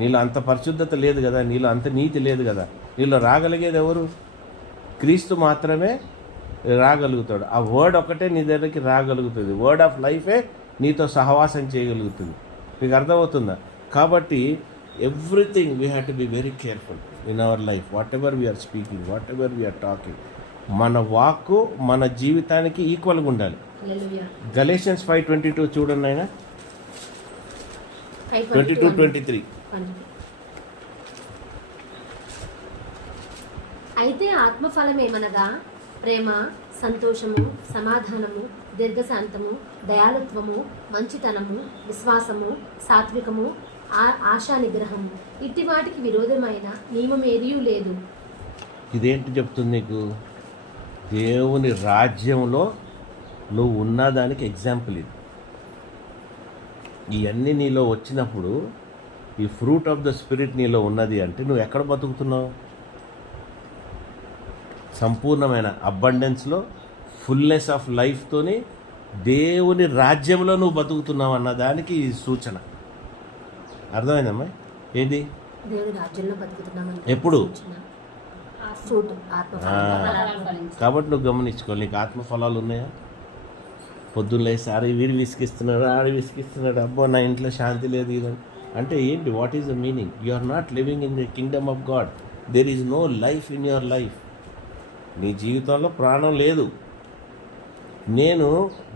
నీలో అంత పరిశుద్ధత లేదు కదా, నీలో అంత నీతి లేదు కదా. నీలో రాగలిగేది ఎవరు? క్రీస్తు మాత్రమే రాగలుగుతాడు. ఆ వర్డ్ ఒకటే నీ దగ్గరికి రాగలుగుతుంది. వర్డ్ ఆఫ్ లైఫే నీతో సహవాసం చేయగలుగుతుంది. మీకు అర్థమవుతుందా? కాబట్టి everything we have to be very careful in our life. Whatever we're speaking, whatever we're talking, మన వాక్కు మన జీవితానికి ఈక్వల్గా ఉండాలి. గలేషియన్స్ 5:22 చూడండి ఆయన. 22-23. అయితే ఆత్మఫలమేమనగా ప్రేమ, సంతోషము, సమాధానము, దీర్ఘశాంతము, దయాళుత్వము, మంచితనము, విశ్వాసము, సాత్వికము, ఆశా నిగ్రహము. ఇట్టి వాటికి విరోధమైన నియమం ఏదీ లేదు. ఇదేంటి చెప్తుంది నీకు? దేవుని రాజ్యంలో నువ్వు ఉన్నదానికి ఎగ్జాంపుల్ ఇది. ఇవన్నీ నీలో వచ్చినప్పుడు ఈ ఫ్రూట్ ఆఫ్ ద స్పిరిట్ నీలో ఉన్నది అంటే నువ్వు ఎక్కడ బతుకుతున్నావు? సంపూర్ణమైన అబండెన్స్లో, ఫుల్నెస్ ఆఫ్ లైఫ్తోని దేవుని రాజ్యంలో నువ్వు బతుకుతున్నావు అన్న దానికి సూచన. అర్థమైందమ్మా? ఏంటి? దేవుని రాజ్యంలో బతుకుతున్నామని ఎప్పుడు? ఫ్రూట్ ఆత్మఫలం. కాబట్టి నువ్వు గమనించుకోవాలి, నీకు ఆత్మఫలాలు ఉన్నాయా? పొద్దున్న లేసి ఆడ వీడు విసిగిస్తున్నాడు, ఆడ విసిగిస్తున్నాడు, అబ్బో నా ఇంట్లో శాంతి లేదు ఇది అంటే ఏంటి? What is the meaning? You are not living in the kingdom of God. There is no life in your life. నీ జీవితంలో ప్రాణం లేదు. నేను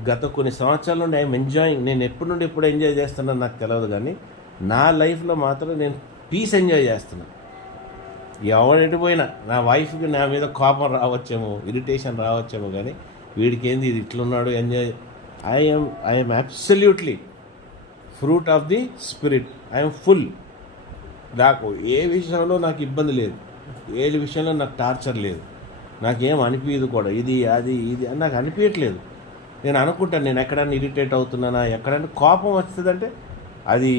గత కొన్ని సంవత్సరాల నుండి ఐఎమ్ ఎంజాయింగ్. నేను ఎప్పటి నుండి ఎప్పుడు ఎంజాయ్ చేస్తున్నాను నాకు తెలియదు, కానీ నా లైఫ్లో మాత్రం నేను పీస్ ఎంజాయ్ చేస్తున్నాను. ఎవరెటు పోయినా నా వైఫ్కి నా మీద కోపం రావచ్చేమో, ఇరిటేషన్ రావచ్చేమో, కానీ వీడికి ఏంది ఇది ఇట్లున్నాడు enjoy. I'm absolutely fruit of the spirit. I'm full. నాకు ఏ విషయంలో నాకు ఇబ్బంది లేదు, ఏ విషయంలో నాకు టార్చర్ లేదు, నాకేం అనిపించదు కూడా. ఇది అది ఇది అని నాకు అనిపించట్లేదు. నేను అనుకుంటాను నేను ఎక్కడైనా ఇరిటేట్ అవుతున్నానా, ఎక్కడైనా కోపం వస్తుందంటే అది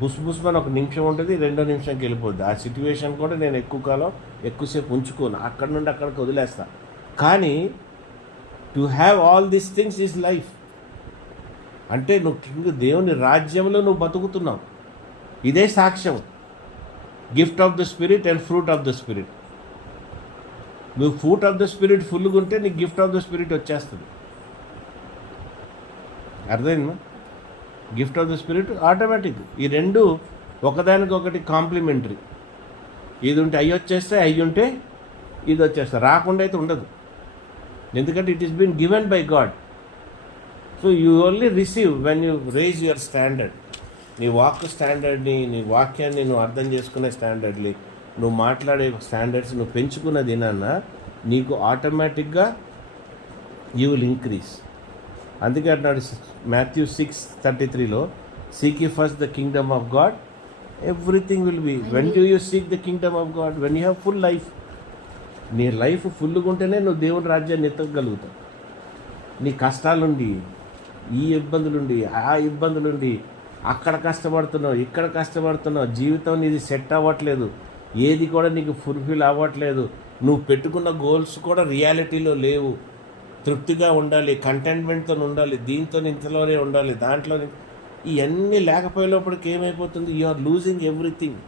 బుస్మని ఒక నిమిషం ఉంటుంది, 2వ నిమిషంకి వెళ్ళిపోద్ది. ఆ సిచ్యువేషన్ కూడా నేను ఎక్కువసేపు ఉంచుకోను, అక్కడ నుండి అక్కడికి వదిలేస్తా. కానీ to have all these things is life. అంటే నువ్వు దేవుని రాజ్యంలో నువ్వు బతుకుతున్నావు. ఇదే సాక్ష్యం. Gift of the spirit and fruit of the spirit. నువ్వు ఫ్రూట్ ఆఫ్ ద స్పిరిట్ ఫుల్గా ఉంటే నీకు గిఫ్ట్ ఆఫ్ ద స్పిరిట్ వచ్చేస్తుంది. అర్థమైందా? Gift of the spirit automatic. ఈ రెండు ఒకదానికొకటి కాంప్లిమెంటరీ. ఇది ఉంటే అవి వచ్చేస్తే, అవి ఉంటే ఇది వచ్చేస్తాయి. రాకుండా అయితే ఉండదు. ఎందుకంటే it is been given by God. So you only receive when you raise your standard. నీ వాక్ స్టాండర్డ్ని, నీ వాక్యాన్ని నువ్వు అర్థం చేసుకునే స్టాండర్డ్ని, నువ్వు మాట్లాడే స్టాండర్డ్స్ నువ్వు పెంచుకున్నది ఏనన్నా నీకు ఆటోమేటిక్గా యూ విల్ ఇంక్రీజ్. అందుకే అంటున్నాడు Matthew 6:33లో, seek you first the kingdom of God, everything will be. When do you seek the kingdom of God? When you have full life. నీ లైఫ్ ఫుల్గా ఉంటేనే నువ్వు దేవుని రాజ్యాన్ని ఎత్తగలుగుతావు. నీ కష్టాలుండి, ఈ ఇబ్బందులుండి, ఆ ఇబ్బందులుండి, అక్కడ కష్టపడుతున్నావు, ఇక్కడ కష్టపడుతున్నావు, జీవితం నీది సెట్ అవ్వట్లేదు, ఏది కూడా నీకు ఫుల్ఫిల్ అవ్వట్లేదు, నువ్వు పెట్టుకున్న గోల్స్ కూడా రియాలిటీలో లేవు. తృప్తిగా ఉండాలి, కంటెంట్మెంట్తో ఉండాలి, దీంతో ఇంతలోనే ఉండాలి, దాంట్లో ఇవన్నీ లేకపోయేటప్పటికి ఏమైపోతుంది? You are losing everything.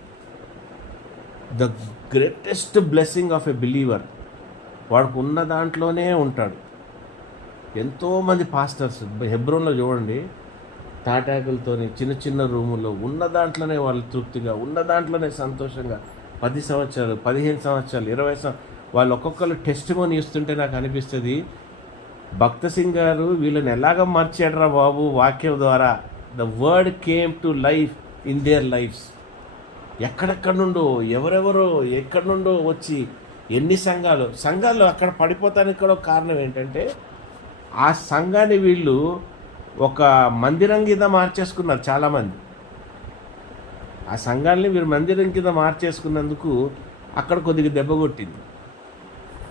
The greatest blessing of a believer వాడికి ఉన్న దాంట్లోనే ఉంటాడు. ఎంతోమంది పాస్టర్స్ హెబ్రోన్లో చూడండి, తాటాకులతోని చిన్న చిన్న రూముల్లో ఉన్న దాంట్లోనే వాళ్ళు తృప్తిగా, ఉన్న దాంట్లోనే సంతోషంగా 10 సంవత్సరాలు, 15 సంవత్సరాలు, 20 సంవత్సరాలు వాళ్ళు ఒక్కొక్కరు టెస్టిమోనీ ఇస్తుంటే నాకు అనిపిస్తుంది, భక్త సింగ్ గారు వీళ్ళని ఎలాగ మార్చాడరా బాబు వాక్యం ద్వారా. The word came to life in there lifes. ఎక్కడెక్కడ నుండో ఎవరెవరో ఎక్కడి నుండో వచ్చి ఎన్ని సంఘాలు అక్కడ పడిపోతానికి కూడా కారణం ఏంటంటే ఆ సంఘాన్ని వీళ్ళు ఒక మందిరం కింద మార్చేసుకున్నారు చాలామంది. ఆ సంఘాన్ని వీరు మందిరం కింద మార్చేసుకున్నందుకు అక్కడ కొద్దిగా దెబ్బ కొట్టింది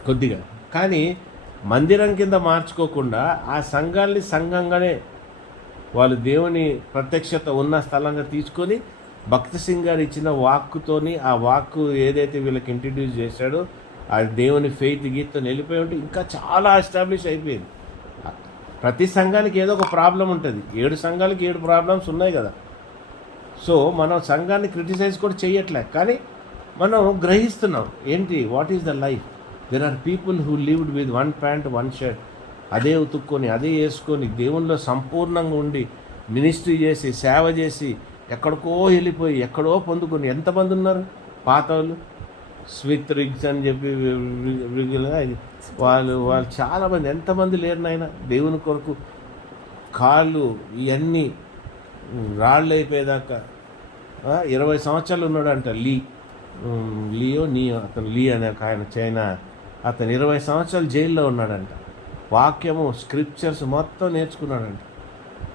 కొద్దిగా. కానీ మందిరం కింద మార్చుకోకుండా ఆ సంఘాన్ని సంఘంగానే వాళ్ళు దేవుని ప్రత్యక్షత ఉన్న స్థలంగా తీసుకొని భక్త సింగ్ గారు ఇచ్చిన వాక్కుతోని, ఆ వాక్కు ఏదైతే వీళ్ళకి ఇంట్రడ్యూస్ చేశాడో ఆ దేవుని ఫెయిత్ గీత్తో వెళ్ళిపోయి ఉంటే ఇంకా చాలా ఎస్టాబ్లిష్ అయిపోయింది. ప్రతి సంఘానికి ఏదో ఒక ప్రాబ్లం ఉంటుంది. 7 సంఘాలకి 7 ప్రాబ్లమ్స్ ఉన్నాయి కదా. సో మనం సంఘాన్ని క్రిటిసైజ్ కూడా చేయట్లే, కానీ మనం గ్రహిస్తున్నాం ఏంటి, what is the life. There are people who lived with 1 pant 1 shirt, అదే ఉతుక్కొని అదే వేసుకొని దేవునిలో సంపూర్ణంగా ఉండి మినిస్ట్రీ చేసి సేవ చేసి ఎక్కడికో వెళ్ళిపోయి ఎక్కడో పొందుకొని ఎంతమంది ఉన్నారు పాత వాళ్ళు. స్విత్ రిగ్స్ అని చెప్పి వాళ్ళు చాలామంది, ఎంతమంది లేరు నాయన దేవుని కొరకు కాళ్ళు ఇవన్నీ రాళ్ళు అయిపోయేదాకా 20 సంవత్సరాలు ఉన్నాడంట లియో అతను లీ అనే ఒక ఆయన చైనా, అతను 20 సంవత్సరాలు జైల్లో ఉన్నాడంట. వాక్యము స్క్రిప్చర్స్ మొత్తం నేర్చుకున్నాడంట.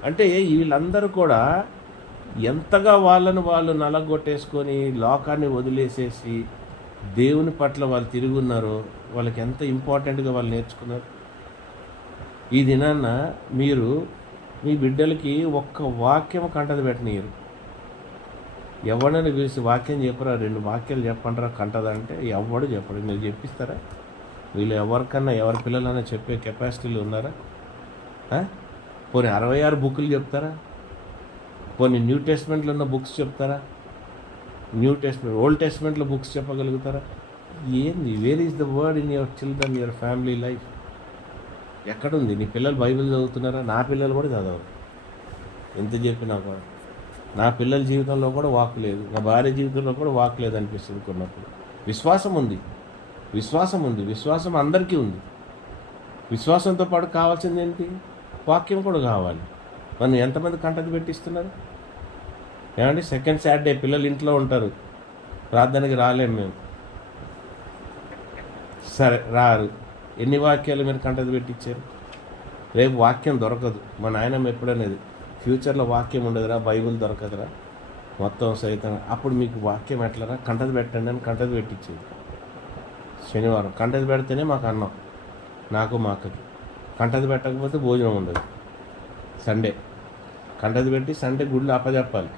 అంటే వీళ్ళందరూ కూడా ఎంతగా వాళ్ళను వాళ్ళు నలగొట్టేసుకొని లోకాన్ని వదిలేసేసి దేవుని పట్ల వాళ్ళు తిరిగి ఉన్నారో, వాళ్ళకి ఎంత ఇంపార్టెంట్గా వాళ్ళు నేర్చుకున్నారు. ఈ దినాన్న మీరు మీ బిడ్డలకి ఒక్క వాక్యం కంటది పెట్టనీయరు. ఎవడని పిలిచి వాక్యం చెప్పరా, 2 వాక్యాలు చెప్పండిరా కంటదా అంటే ఎవడు చెప్పడు. మీరు చెప్పిస్తారా? వీళ్ళు ఎవరికన్నా ఎవరి పిల్లలన్నా చెప్పే కెపాసిటీలు ఉన్నారా? పోనీ 66 బుక్కులు చెప్తారా? పోనీ న్యూ టెస్ట్మెంట్లో ఉన్న బుక్స్ చెప్తారా? ఓల్డ్ టెస్ట్మెంట్లో బుక్స్ చెప్పగలుగుతారా? ఏంది? Where is the word in your children, your family life? ఎక్కడుంది? నీ పిల్లలు బైబిల్ చదువుతున్నారా? నా పిల్లలు కూడా చదవరు. ఎంత చెప్పినా కూడా నా పిల్లల జీవితంలో కూడా వాక్ లేదు, నా భార్య జీవితంలో కూడా వాక్ లేదు అనిపిస్తుంది కొన్నప్పుడు. విశ్వాసం ఉంది, విశ్వాసం అందరికీ ఉంది. విశ్వాసంతో పాటు కావాల్సింది ఏంటి? వాక్యం కూడా కావాలి. మనం ఎంతమంది కంటది పెట్టిస్తున్నారు? ఏమంటే సెకండ్ సాటర్డే పిల్లలు ఇంట్లో ఉంటారు, ప్రార్థనకి రాలేము మేము. సరే రారు, ఎన్ని వాక్యాలు మీరు కంటది పెట్టించారు? రేపు వాక్యం దొరకదు. మా నాయనమ్మ ఎప్పుడనేది, ఫ్యూచర్లో వాక్యం ఉండదురా, బైబిల్ దొరకదురా, మొత్తం సైతం. అప్పుడు మీకు వాక్యం ఎట్లరా? కంటది పెట్టండి అని కంటది పెట్టించేది. శనివారం కంటది పెడితేనే మాకు అన్నం, నాకు మా అక్కకి. కంటది పెట్టకపోతే భోజనం ఉండదు. సండే కంటది పెట్టి సండే గుళ్ళు అప్పచెప్పాలి.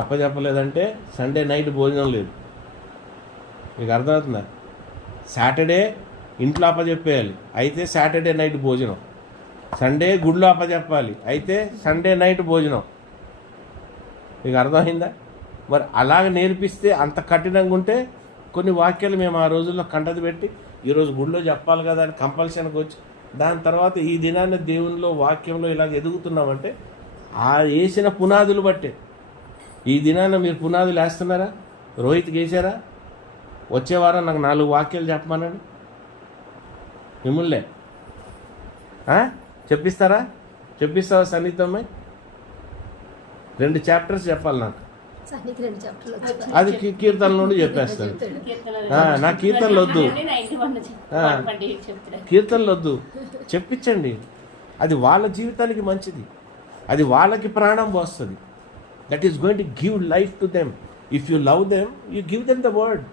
అప్పచెప్పలేదంటే సండే నైట్ భోజనం లేదు. మీకు అర్థమవుతుందా? సాటర్డే ఇంట్లో అప్పచెప్పేయాలి, అయితే సాటర్డే నైట్ భోజనం. సండే గుళ్ళు అప్పచెప్పాలి, అయితే సండే నైట్ భోజనం. మీకు అర్థమైందా? మరి అలాగ నేర్పిస్తే అంత కఠినంగా ఉంటే కొన్ని వాక్యాలు మేము ఆ రోజుల్లో కంటది పెట్టి ఈరోజు గుళ్ళో చెప్పాలి కదా అని కంపల్షన్కి వచ్చి, దాని తర్వాత ఈ దినాన్ని దేవునిలో వాక్యంలో ఇలాగ ఎదుగుతున్నామంటే ఆ వేసిన పునాదులు బట్టే. ఈ దినాన్ని మీరు పునాదులు వేస్తున్నారా? రోహిత్కి వేసారా? వచ్చే వారం నాకు 4 వాక్యాలు చెప్పమనండి, మిమ్మల్నే చెప్పిస్తావా సన్నిహితమ్మాయి? 2 చాప్టర్స్ చెప్పాలి నాకు. అది కీర్తనల నుండి చెప్పేస్తాను. నా కీర్తనలు వద్దు, చెప్పించండి. అది వాళ్ళ జీవితానికి మంచిది, అది వాళ్ళకి ప్రాణం పోస్తుంది. That is going to give life to them. If you love them, you give them the word.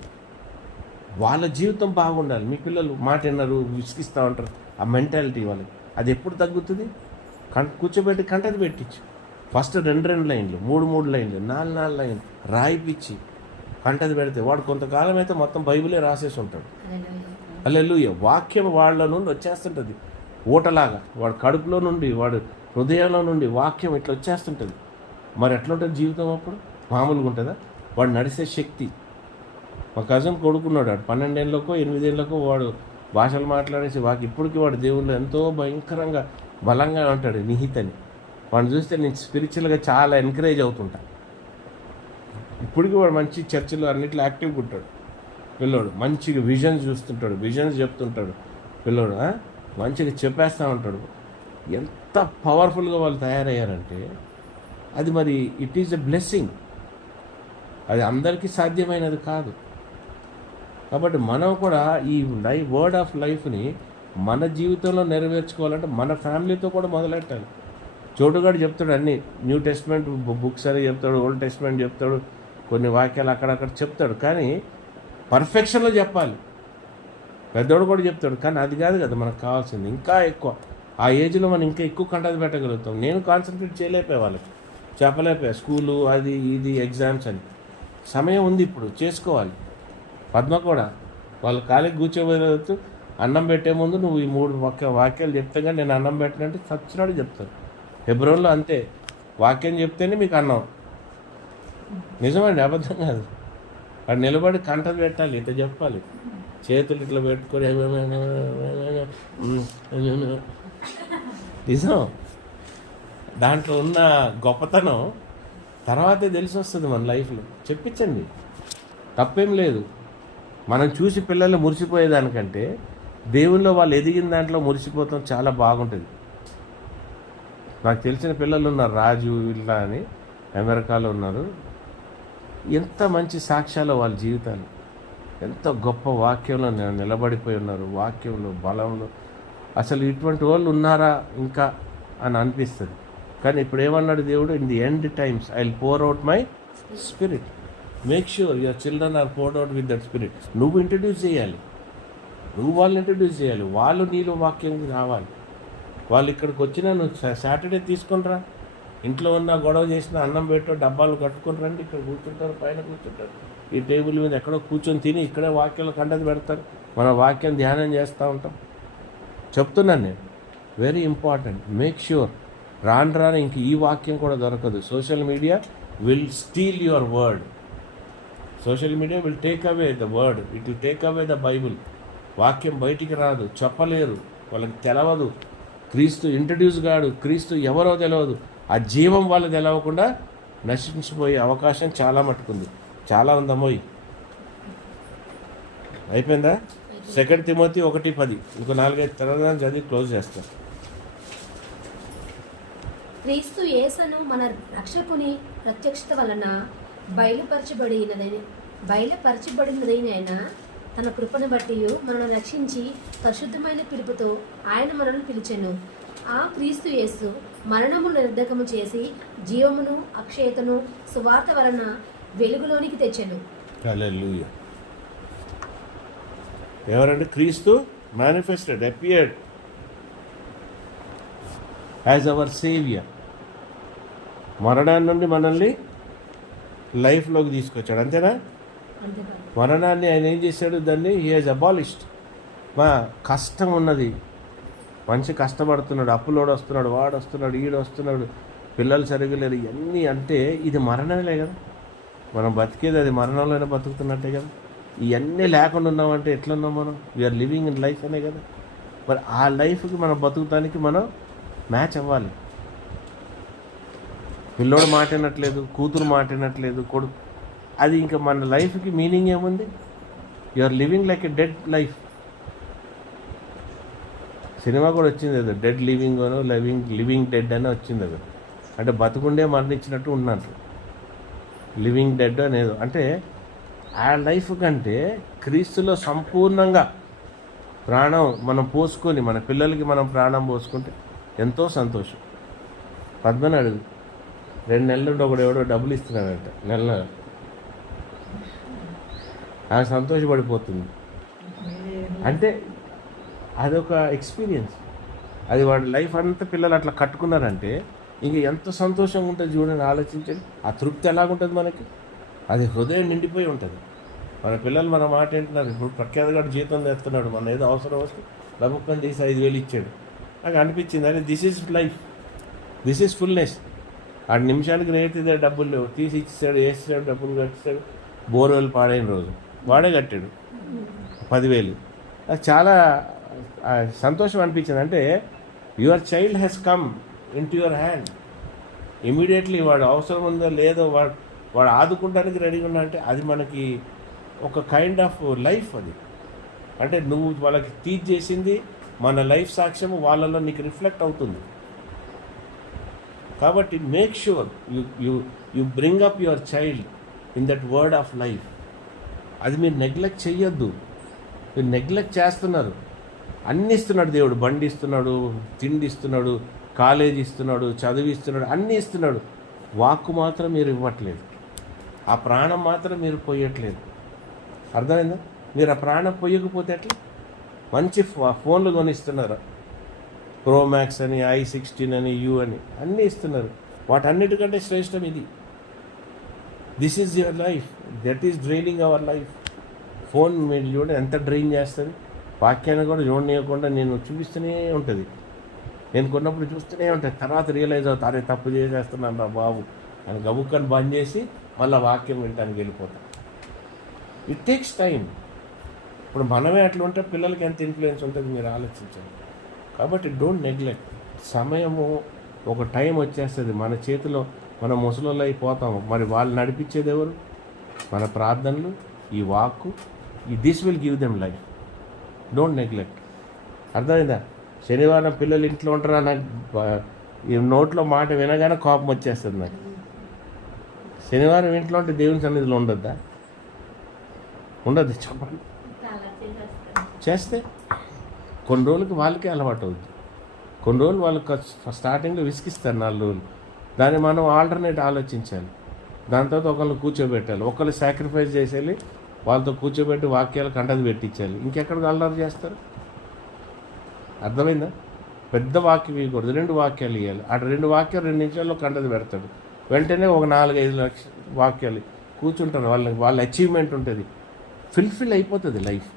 వాళ్ళ జీవితం బాగుండాలి. మీ పిల్లలు మాట విన్నారు, విసిగిస్తూ ఉంటారు, ఆ మెంటాలిటీ వాళ్ళకి. అది ఎప్పుడు తగ్గుతుంది? కూర్చోబెట్టి కంటది పెట్టించు. ఫస్ట్ 2 లైన్లు, 3 లైన్లు, 4 లైన్లు రాయిపిచ్చి కంటది పెడితే వాడు కొంతకాలం అయితే మొత్తం బైబిలే రాసేసి ఉంటాడు. హల్లెలూయా. వాక్యం వాళ్ళ నుండి వచ్చేస్తుంటుంది ఊటలాగా. వాడు కడుపులో నుండి, వాడు హృదయంలో నుండి వాక్యం ఇట్లా వచ్చేస్తుంటుంది. మరి ఎట్లా ఉంటుంది జీవితం అప్పుడు? మామూలుగా ఉంటుందా? వాడు నడిసే శక్తి. మా కజిన్ కొడుకున్నాడు, వాడు 12 ఏళ్ళకో 8 ఏళ్ళకో వాడు భాషలు మాట్లాడేసి ఇప్పటికీ వాడు దేవుళ్ళు ఎంతో భయంకరంగా బలంగా ఉంటాడు, నిహితని. వాడిని చూస్తే నేను స్పిరిచువల్గా చాలా ఎంకరేజ్ అవుతుంటా. ఇప్పటికీ వాడు మంచి చర్చలు అన్నిట్లో యాక్టివ్గా ఉంటాడు పిల్లోడు. మంచిగా విజన్స్ చూస్తుంటాడు, విజన్స్ చెప్తుంటాడు పిల్లోడు. మంచిగా చెప్పేస్తూ ఉంటాడు. ఎంత పవర్ఫుల్గా వాళ్ళు తయారయ్యారంటే అది మరి ఇట్ ఈజ్ ఎ బ్లెస్సింగ్. అది అందరికీ సాధ్యమైనది కాదు. కాబట్టి మనం కూడా ఈ వర్డ్ ఆఫ్ లైఫ్ని మన జీవితంలో నెరవేర్చుకోవాలంటే మన ఫ్యామిలీతో కూడా మొదలెట్టాలి. చోటుగాడు చెప్తాడు అన్నీ, న్యూ టెస్ట్మెంట్ బుక్స్ అని చెప్తాడు, ఓల్డ్ టెస్ట్మెంట్ చెప్తాడు, కొన్ని వాక్యాలు అక్కడక్కడ చెప్తాడు, కానీ పర్ఫెక్షన్లో చెప్పాలి. పెద్దోడు కూడా చెప్తాడు, కానీ అది కాదు కదా మనకు కావాల్సింది. ఇంకా ఎక్కువ ఆ ఏజ్లో మనం ఇంకా ఎక్కువ కంటది పెట్టగలుగుతాం. నేను కాన్సన్ట్రేట్ చేయలేకపోయే వాళ్ళకి, చెప్పలేకపోయా. స్కూలు అది ఇది ఎగ్జామ్స్ అని. సమయం ఉంది, ఇప్పుడు చేసుకోవాలి. పద్మ కూడా వాళ్ళ కాలేకి కూర్చోబోతూ అన్నం పెట్టే ముందు నువ్వు ఈ 3 వాక్యాలు చెప్తే కానీ నేను అన్నం పెట్టినంటే సచ్చినాడు చెప్తాను. హెబ్రోన్లో అంతే, వాక్యం చెప్తేనే మీకు అన్నం. నిజమండి, అబద్ధం కాదు. వాడు నిలబడి కంటది పెట్టాలి, ఇట్లా చెప్పాలి, చేతులు ఇట్లా పెట్టుకొని నిజం. దాంట్లో ఉన్న గొప్పతనం తర్వాతే తెలిసి వస్తుంది మన లైఫ్లో. చెప్పించండి, తప్పేం లేదు. మనం చూసి పిల్లలు మురిసిపోయేదానికంటే దేవుల్లో వాళ్ళు ఎదిగిన దాంట్లో మురిసిపోతాం, చాలా బాగుంటుంది. నాకు తెలిసిన పిల్లలు ఉన్నారు, రాజు ఇట్లా అని, అమెరికాలో ఉన్నారు. ఎంత మంచి సాక్ష్యాలు వాళ్ళ జీవితాలు, ఎంత గొప్ప వాక్యంలో నిలబడిపోయి ఉన్నారు, వాక్యంలో బలంలో. అసలు ఇటువంటి వాళ్ళు ఉన్నారా ఇంకా అని అనిపిస్తుంది. కానీ ఇప్పుడు ఏమన్నాడు దేవుడు, in the end times I will pour out my spirit. Make sure your children are poured out with that spirit. నువ్వు ఇంట్రడ్యూస్ చేయాలి, నువ్వు వాళ్ళని ఇంట్రడ్యూస్ చేయాలి, వాళ్ళు నీలో వాక్యం రావాలి. వాళ్ళు ఇక్కడికి వచ్చినా నువ్వు సాటర్డే తీసుకొని రా, ఇంట్లో ఉన్న గొడవ చేసిన అన్నం పెట్టో డబ్బాలు కట్టుకొని రండి, ఇక్కడ కూర్చుంటారు, పైన కూర్చుంటారు, ఈ టేబుల్ మీద ఎక్కడో కూర్చొని తిని ఇక్కడే వాక్యాలు కంటది పెడతారు, మన వాక్యం ధ్యానం చేస్తూ ఉంటాం. చెప్తున్నాను నేను, వెరీ ఇంపార్టెంట్. మేక్ ష్యూర్ రాను ఇంక ఈ వాక్యం కూడా దొరకదు. Social media will steel your word. Social media will take away the word, it will take away the Bible. వాక్యం బయటికి రాదు, చెప్పలేరు, వాళ్ళకి తెలవదు, క్రీస్తు ఇంట్రడ్యూస్ కాడు, క్రీస్తు ఎవరో తెలియదు. ఆ జీవం వాళ్ళు తెలవకుండా నశించిపోయే అవకాశం చాలా మట్టుకుంది, చాలా ఉందమ్మోయ్. అయిపోయిందా? 2 తిమోతి 1:10. ఇంకో 4-5 తర్వాత చదివి క్లోజ్ చేస్తాం. క్రీస్తు యేసును మన రక్షకుని ప్రత్యక్షత వలన బయలుపరచబడినదైన తన కృపను బట్టి మనను రక్షించి పరిశుద్ధమైన పిలుపుతో ఆయన మనల్ని పిలిచెను. ఆ క్రీస్తు యేసు మరణము నిర్ధకము చేసి జీవమును అక్షయతను సువార్త వలన వెలుగులోనికి తెచ్చెను. హల్లెలూయా. ఎవరంటే క్రీస్తు manifested, appeared as our saviour. మరణాన్ని నుండి మనల్ని లైఫ్లోకి తీసుకొచ్చాడు, అంతేనా? మరణాన్ని ఆయన ఏం చేశాడు, దాన్ని హీ హాజ్ అబాలిష్డ్. మా కష్టం ఉన్నది, మనిషి కష్టపడుతున్నాడు, అప్పులోడు వస్తున్నాడు, వాడు వస్తున్నాడు, ఈడు వస్తున్నాడు, పిల్లలు సరిగ్గా లేరు, ఇవన్నీ అంటే ఇది మరణమే కదా. మనం బతికేది అది మరణంలోనే బతుకుతున్నట్టే కదా. ఇవన్నీ లేకుండా ఉన్నామంటే ఎట్లున్నాం మనం? వీఆర్ లివింగ్ ఇన్ లైఫ్ అనే కదా. మరి ఆ లైఫ్కి మనం బతుకుతానికి మనం మ్యాచ్ అవ్వాలి. పిల్లోడు మాట వినట్లేదు, కూతురు మాట వినట్లేదు, కొడుకు, అది ఇంకా మన లైఫ్కి మీనింగ్ ఏముంది? You are living like a dead life. Cinema కూడా వచ్చింది అది, డెడ్ లివింగ్ అనో లివింగ్ డెడ్ అని వచ్చింది అది. అంటే బతుకుండే మరణించినట్టు ఉన్నట్టు, లివింగ్ డెడ్ అనేది. అంటే ఆ లైఫ్ కంటే క్రీస్తులో సంపూర్ణంగా ప్రాణం మనం పోసుకొని మన పిల్లలకి మనం ప్రాణం పోసుకుంటే ఎంతో సంతోషం. పద్మని అడుగు, 2 నెలల నుండి ఒకడు ఎవడో డబ్బులు ఇస్తున్నాడంట, నెల ఆమె సంతోషపడిపోతుంది. అంటే అదొక ఎక్స్పీరియన్స్. అది వాడి లైఫ్ అంతా పిల్లలు అట్లా కట్టుకున్నారంటే ఇంక ఎంత సంతోషంగా ఉంటుంది చూడండి, ఆలోచించండి. ఆ తృప్తి ఎలాగుంటుంది మనకి, అది హృదయం నిండిపోయి ఉంటుంది. మన పిల్లలు మన మాట ఏంటున్నారు. ఇప్పుడు ప్రఖ్యాత గారు జీతం తెస్తున్నాడు, మన ఏదో అవసరం వస్తే లబుక్కని తీసి 5,000 ఇచ్చాడు. నాకు అనిపించింది, అరే this is life, this is fullness. 6 నిమిషాలకి రేట్ డబ్బులు లేవు, తీసి ఇచ్చాడు, వేసాడు, డబ్బులు కట్టిస్తాడు. బోర్వెల్ పాడైన రోజు వాడే కట్టాడు 10,000. నాకు చాలా సంతోషం అనిపించింది. అంటే your child has come in to your hand. Immediately వాడు అవసరం ఉందో లేదో వాడు ఆదుకుంటానికి రెడీగా ఉన్నా అంటే అది మనకి ఒక కైండ్ ఆఫ్ లైఫ్. అది అంటే నువ్వు వాళ్ళకి టీచ్ చేసింది మన లైఫ్ సాక్ష్యం వాళ్ళలో నీకు రిఫ్లెక్ట్ అవుతుంది. కాబట్టి make sure you bring up your child in that word of life. అది మీరు నెగ్లెక్ట్ చెయ్యొద్దు. మీరు నెగ్లెక్ట్ చేస్తున్నారు. అన్నీ ఇస్తున్నాడు దేవుడు, బండి ఇస్తున్నాడు, తిండి ఇస్తున్నాడు, కాలేజ్ ఇస్తున్నాడు, చదివిస్తున్నాడు, అన్నీ ఇస్తున్నాడు. వాక్కు మాత్రం మీరు ఇవ్వట్లేదు, ఆ ప్రాణం మాత్రం మీరు పోయట్లేదు. అర్థమైందా? మీరు ఆ ప్రాణం పోయకపోతే ఎట్లా? మంచి ఫోన్లు కొనిస్తున్నారు, ప్రో మ్యాక్స్ అని, i16 అని, యూ అని అన్నీ ఇస్తున్నారు. వాటన్నిటికంటే శ్రేష్టం ఇది. This is your life, that is draining our life. Phone మీరు చూడండి ఎంత డ్రైన్ చేస్తుంది. వాక్యాన్ని కూడా చూడనీయకుండా నేను చూపిస్తూనే ఉంటుంది. నేను కొన్నప్పుడు చూస్తూనే ఉంటుంది. తర్వాత రియలైజ్ అవుతా, అరే తప్పు చేసేస్తున్నాను రా బాబు అని గబుక్కని బంద్ చేసి మళ్ళీ వాక్యం వినటానికి వెళ్ళిపోతాం. It takes time. ఇప్పుడు మనమే అట్లా ఉంటే పిల్లలకి ఎంత ఇన్ఫ్లుయెన్స్ ఉంటుంది మీరు ఆలోచించండి. కాబట్టి డోంట్ నెగ్లెక్ట్. సమయము ఒక టైం వచ్చేస్తుంది మన చేతిలో, మన ముసలోళ్ళు అయిపోతాము. మరి వాళ్ళు నడిపించేది ఎవరు? మన ప్రార్థనలు, ఈ వాక్కు. This will give them life. Don't neglect. అర్థమైందా? శనివారం పిల్లలు ఇంట్లో ఉంటారా, నాకు ఈ నోట్లో మాట వినగానే కోపం వచ్చేస్తుంది నాకు. శనివారం ఇంట్లో ఉంటే దేవుని సన్నిధిలో ఉండొద్దా? ఉండదు, చెప్పండి. అలా చేసేస్తాను. చేస్తే కొన్ని రోజులకి వాళ్ళకే అలవాటు అవుద్ది. కొన్ని రోజులు వాళ్ళకి స్టార్టింగ్లో విసిగిస్తారు 4 రోజులు. దాన్ని మనం ఆల్టర్నేట్ ఆలోచించాలి. దాని తర్వాత ఒకళ్ళు కూర్చోబెట్టాలి, ఒకళ్ళు సాక్రిఫైస్ చేసేయాలి, వాళ్ళతో కూర్చోబెట్టి వాక్యాలు కంటది పెట్టించాలి. ఇంకెక్కడికి అల్లరి చేస్తారు? అర్థమైందా? పెద్ద వాక్యం ఇవ్వకూడదు, 2 వాక్యాలు ఇవ్వాలి. ఆ 2 వాక్యాలు 2 నిమిషాల్లో కంటది పెడతాడు. వెంటనే ఒక 4-5 లక్షల వాక్యాలు కూర్చుంటారు. వాళ్ళ అచీవ్మెంట్ ఉంటుంది, ఫుల్ఫిల్ అయిపోతుంది లైఫ్.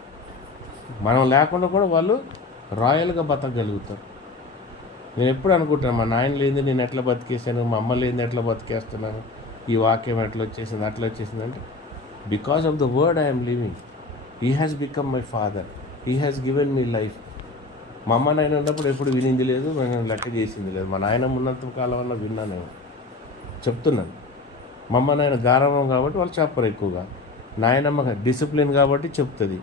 మనం లేకుండా కూడా వాళ్ళు రాయల్గా బతకగలుగుతారు. నేను ఎప్పుడు అనుకుంటాను, మా నాయన లేనిది నేను ఎట్లా బతికేసాను, మా అమ్మ లేనిది ఎట్లా బతికేస్తున్నాను, ఈ వాక్యం ఎట్లా వచ్చేసింది, అట్లా వచ్చేసింది అంటే because of the word I'm living. He has become my father, he has given me life. మా అమ్మ నాయన ఉన్నప్పుడు ఎప్పుడు వినింది లేదు, నేను లెక్క చేసింది లేదు. మా నాయన ఉన్నంత కాలం వల్ల విన్నాను, చెప్తున్నాను. మా అమ్మ నాయన గారవం కాబట్టి వాళ్ళు చెప్పరు ఎక్కువగా. నాయనమ్మ డిసిప్లిన్ కాబట్టి చెప్తుంది.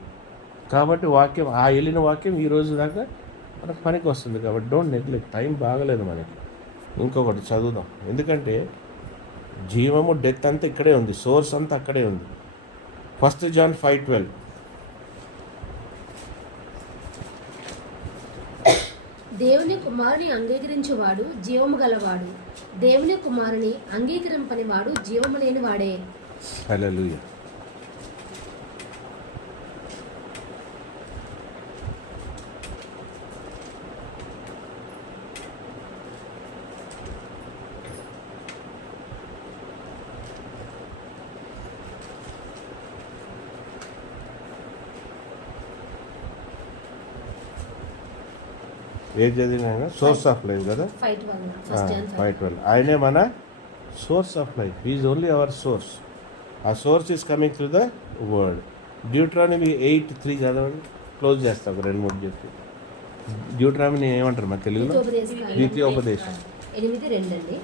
కాబట్టి వాక్యం, ఆ వెళ్ళిన వాక్యం ఈ రోజు దాకా మనకు పనికి వస్తుంది. కాబట్టి డోంట్ నెగ్లెక్ట్. టైం బాగలేదు మనకి. ఇంకొకటి చదువుదాం, ఎందుకంటే జీవము డెత్ అంతా ఇక్కడే ఉంది, సోర్స్ అంతా అక్కడే ఉంది. 1 John 5:12. దేవుని కుమారుని అంగీకరించువాడు జీవము గలవాడు, దేవుని కుమారుని అంగీకరింపని వాడు జీవము లేని వాడే. హల్లెలూయా. ఏం చదివినా సోర్స్ ఆఫ్ లైఫ్ కదా, 5:12. ఆయనే మన source of life. Is only our source. ఆ source is coming through the word. Deuteronomy 8:3 చదవండి, క్లోజ్ చేస్తా. ఒక 2-3 చెప్పి. డ్యూట్రానమీ ఏమంటారు మన తెలుగులో? ద్వితీయోపదేశం 8:2 అండి.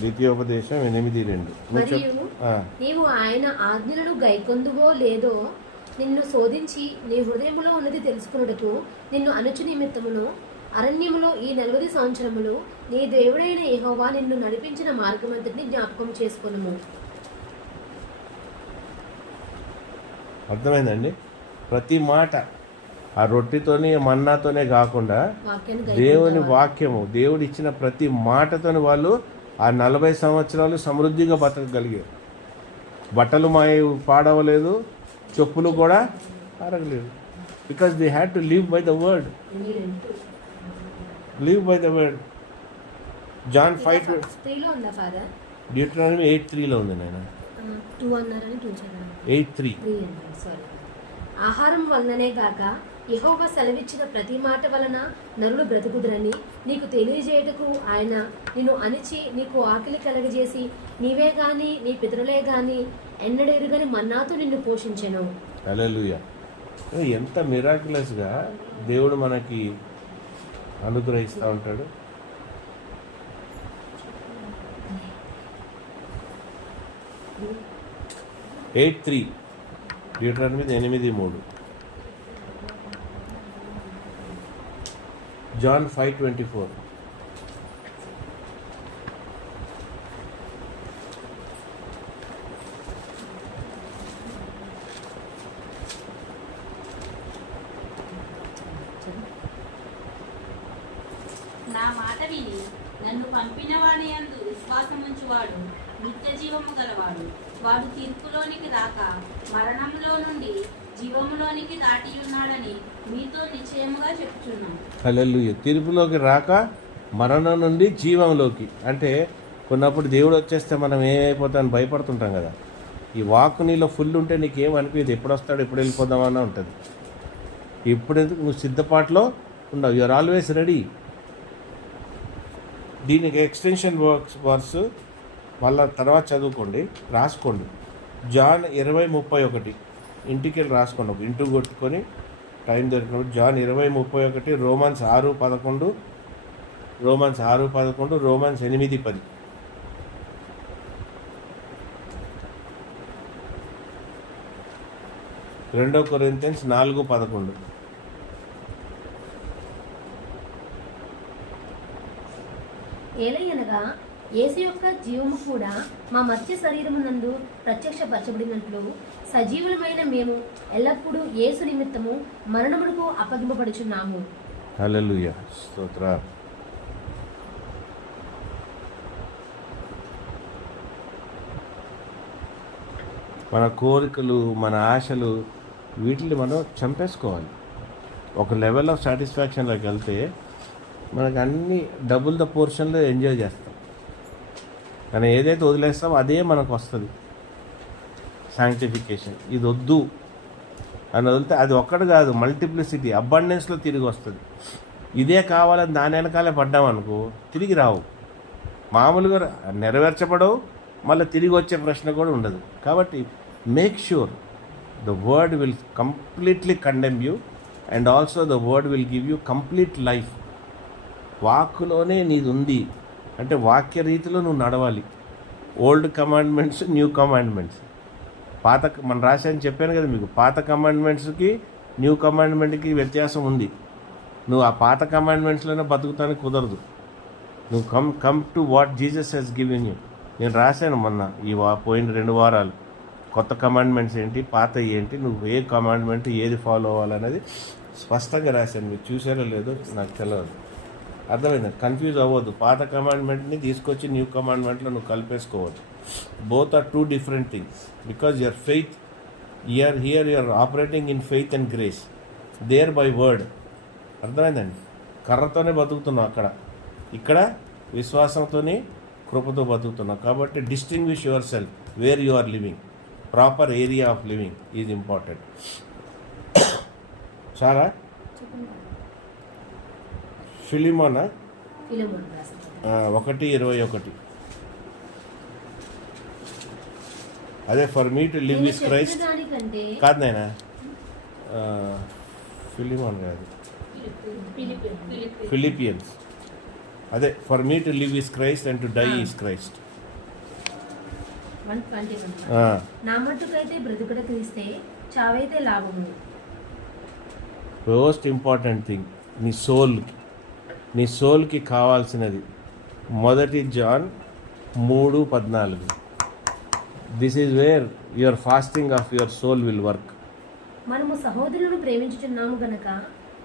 ద్వితీయోపదేశం 8:2. మరియు నీవు ఆయన ఆజ్ఞలను గైకొందువో లేదో నిన్ను శోధించి నీ హృదయములో ఉన్నది తెలుసుకున్నటకు నిన్ను అనుచు నిమిత్తమును అరణ్యములో ఈ 40 సంవత్సరములు నీ దేవుడైన యెహోవా నిన్ను నడిపించిన మార్గమంతటిని జ్ఞాపకం చేసుకొనుము. అర్థమైందండి? ప్రతి మాట ఆ రొట్టెతోనే మన్నాతోనే కాకుండా వాక్యాన్ని దేవుని వాక్యము, దేవుడు ఇచ్చిన ప్రతి మాటతోని వాళ్ళు ఆ 40 సంవత్సరాలు సమృద్ధిగా బతకగలిగారు. బట్టలు పాడవలేదు, చెప్పులు కూడా అరగలేదు. Because they had to live by the word. Live by the word. John 5:3 ఉందా ఫాదర్? డ్యూటరానమీ 8:3 ఉంది నాయన. 2 అన్నారని 2 చదివాను. 8:3. సారీ. ఆహారం వలననే గాక యెహోవా సెలవిచ్చిన ప్రతి మాట వలన నరులు బ్రతుకుదురని నీకు తెలియజేయటకు ఆయన నిన్ను అణిచి నీకు ఆకలి కలగజేసి నీవే గాని నీ పితరులే గాని ఎన్నడెరుగని మన్నాతో నిన్ను పోషించెను. హల్లెలూయా. ఎంత మిరాక్యులస్గా దేవుడు మనకి అనుగ్రహిస్తూ ఉంటాడు. డ్యూటరానమీ 8:3. జాన్ 5:24. నా మాట విని నన్ను పంపిన వాని యందు విశ్వాసముంచువాడు నిత్య జీవము గలవాడు. వాడు తీర్పులోనికి రాక మరణంలో నుండి జీవములోనికి దాటి ఉన్నాడని మీతో నిశ్చయముగా చెప్తున్నాను. హల్లెలూయా. తీర్పులోకి రాక మరణం నుండి జీవంలోకి. అంటే కొన్నప్పుడు దేవుడు వచ్చేస్తే మనం ఏమైపోతామని భయపడుతుంటాం కదా. ఈ వాక్ నీలో ఫుల్ ఉంటే నీకేం అనిపించదు, ఎప్పుడు వస్తాడు ఎప్పుడు వెళ్ళిపోదామన్నా ఉంటుంది. ఇప్పుడు ఎందుకు నువ్వు సిద్ధపాటులో ఉండవు, యూఆర్ ఆల్వేస్ రెడీ. దీనికి ఎక్స్టెన్షన్ వర్స్ మళ్ళా తర్వాత చదువుకోండి, రాసుకోండి. జాన్ 20:31 ఇంటికి వెళ్ళి రాసుకోండి, ఒక ఇంటూ కొట్టుకొని టైం దొరికినప్పుడు. John 20:31, Romans 6:11, Romans 6:11, Romans 8:10. రెండో కొరింథీయులు 4:11. ఏలయనగా యేసు యొక్క జీవము కూడా మా మత్స్య శరీరమునందు ప్రత్యక్షపరచబడినట్లు సజీవులమైన మేము ఎల్లప్పుడూ యేసు నిమిత్తము మరణమునకు అప్పగింపబడుచున్నాము. హల్లెలూయా, స్తోత్రం. మన కోరికలు, మన ఆశలు, వీటిని మనం చంపేసుకోవాలి. ఒక లెవెల్ ఆఫ్ సాటిస్ఫాక్షన్లోకి వెళ్తే మనకు అన్ని డబుల్ ద పోర్షన్లో ఎంజాయ్ చేస్తాం. కానీ ఏదైతే వదిలేస్తామో అదే మనకు వస్తుంది. సాంక్టిఫికేషన్ ఇది వద్దు అని వదిలితే అది ఒక్కటి కాదు, మల్టిప్లిసిటీ, అబండెన్స్లో తిరిగి వస్తుంది. ఇదే కావాలని దాని వెనకాలే పడ్డామనుకో తిరిగి రావు, మామూలుగా నెరవేర్చబడవు, మళ్ళీ తిరిగి వచ్చే ప్రశ్న కూడా ఉండదు. కాబట్టి make sure the word will completely condemn you and also the word will give you complete life. వాక్కులోనే నీది ఉంది అంటే వాక్య రీతిలో నువ్వు నడవాలి. Old commandments, new commandments. మన రాశాను చెప్పాను కదా మీకు, పాత కమాండ్మెంట్స్కి న్యూ కమాండ్మెంట్కి వ్యత్యాసం ఉంది. నువ్వు ఆ పాత కమాండ్మెంట్స్లోనే బతుకుతానికి కుదరదు. నువ్వు come to what Jesus has given you. నేను రాశాను మొన్న పోయిన 2 వారాలు కొత్త కమాండ్మెంట్స్ ఏంటి, పాత ఏంటి, నువ్వు ఏ కమాండ్మెంట్ ఏది ఫాలో అవ్వాలనేది స్పష్టంగా రాశాను. మీరు చూసారో లేదో నాకు తెలియదు. అర్థమైంది? కన్ఫ్యూజ్ అవ్వద్దు. పాత కమాండ్మెంట్ని తీసుకొచ్చి న్యూ కమాండ్మెంట్లో నువ్వు కలిపేసుకోవద్దు. Both are 2 different things because your faith, here you are operating in faith and grace, there by word. అర్థమైందండి? కర్రతోనే బతుకుతున్నావు అక్కడ, ఇక్కడ విశ్వాసంతోనే కృపతో బతుకుతున్నావు. కాబట్టి distinguish yourself where you are living. Proper area of living is important. చాలా ఫిలిమోనా 1:21. అదే for me to live is Christ కాదు నాయన, ఫిలిమోన్ కాదు, ఫిలిపియన్స్. అదే for me to live is Christ and to die is Christ. నా మట్టుకైతే బ్రతుకుట క్రీస్తే, చావైతే లాభము. మోస్ట్ ఇంపార్టెంట్ థింగ్ నీ సోల్కి కావాల్సినది 1 John 3:14. This is where your fasting of your soul will work. మనము సహోదరులను ప్రేమించుచున్నాము గనక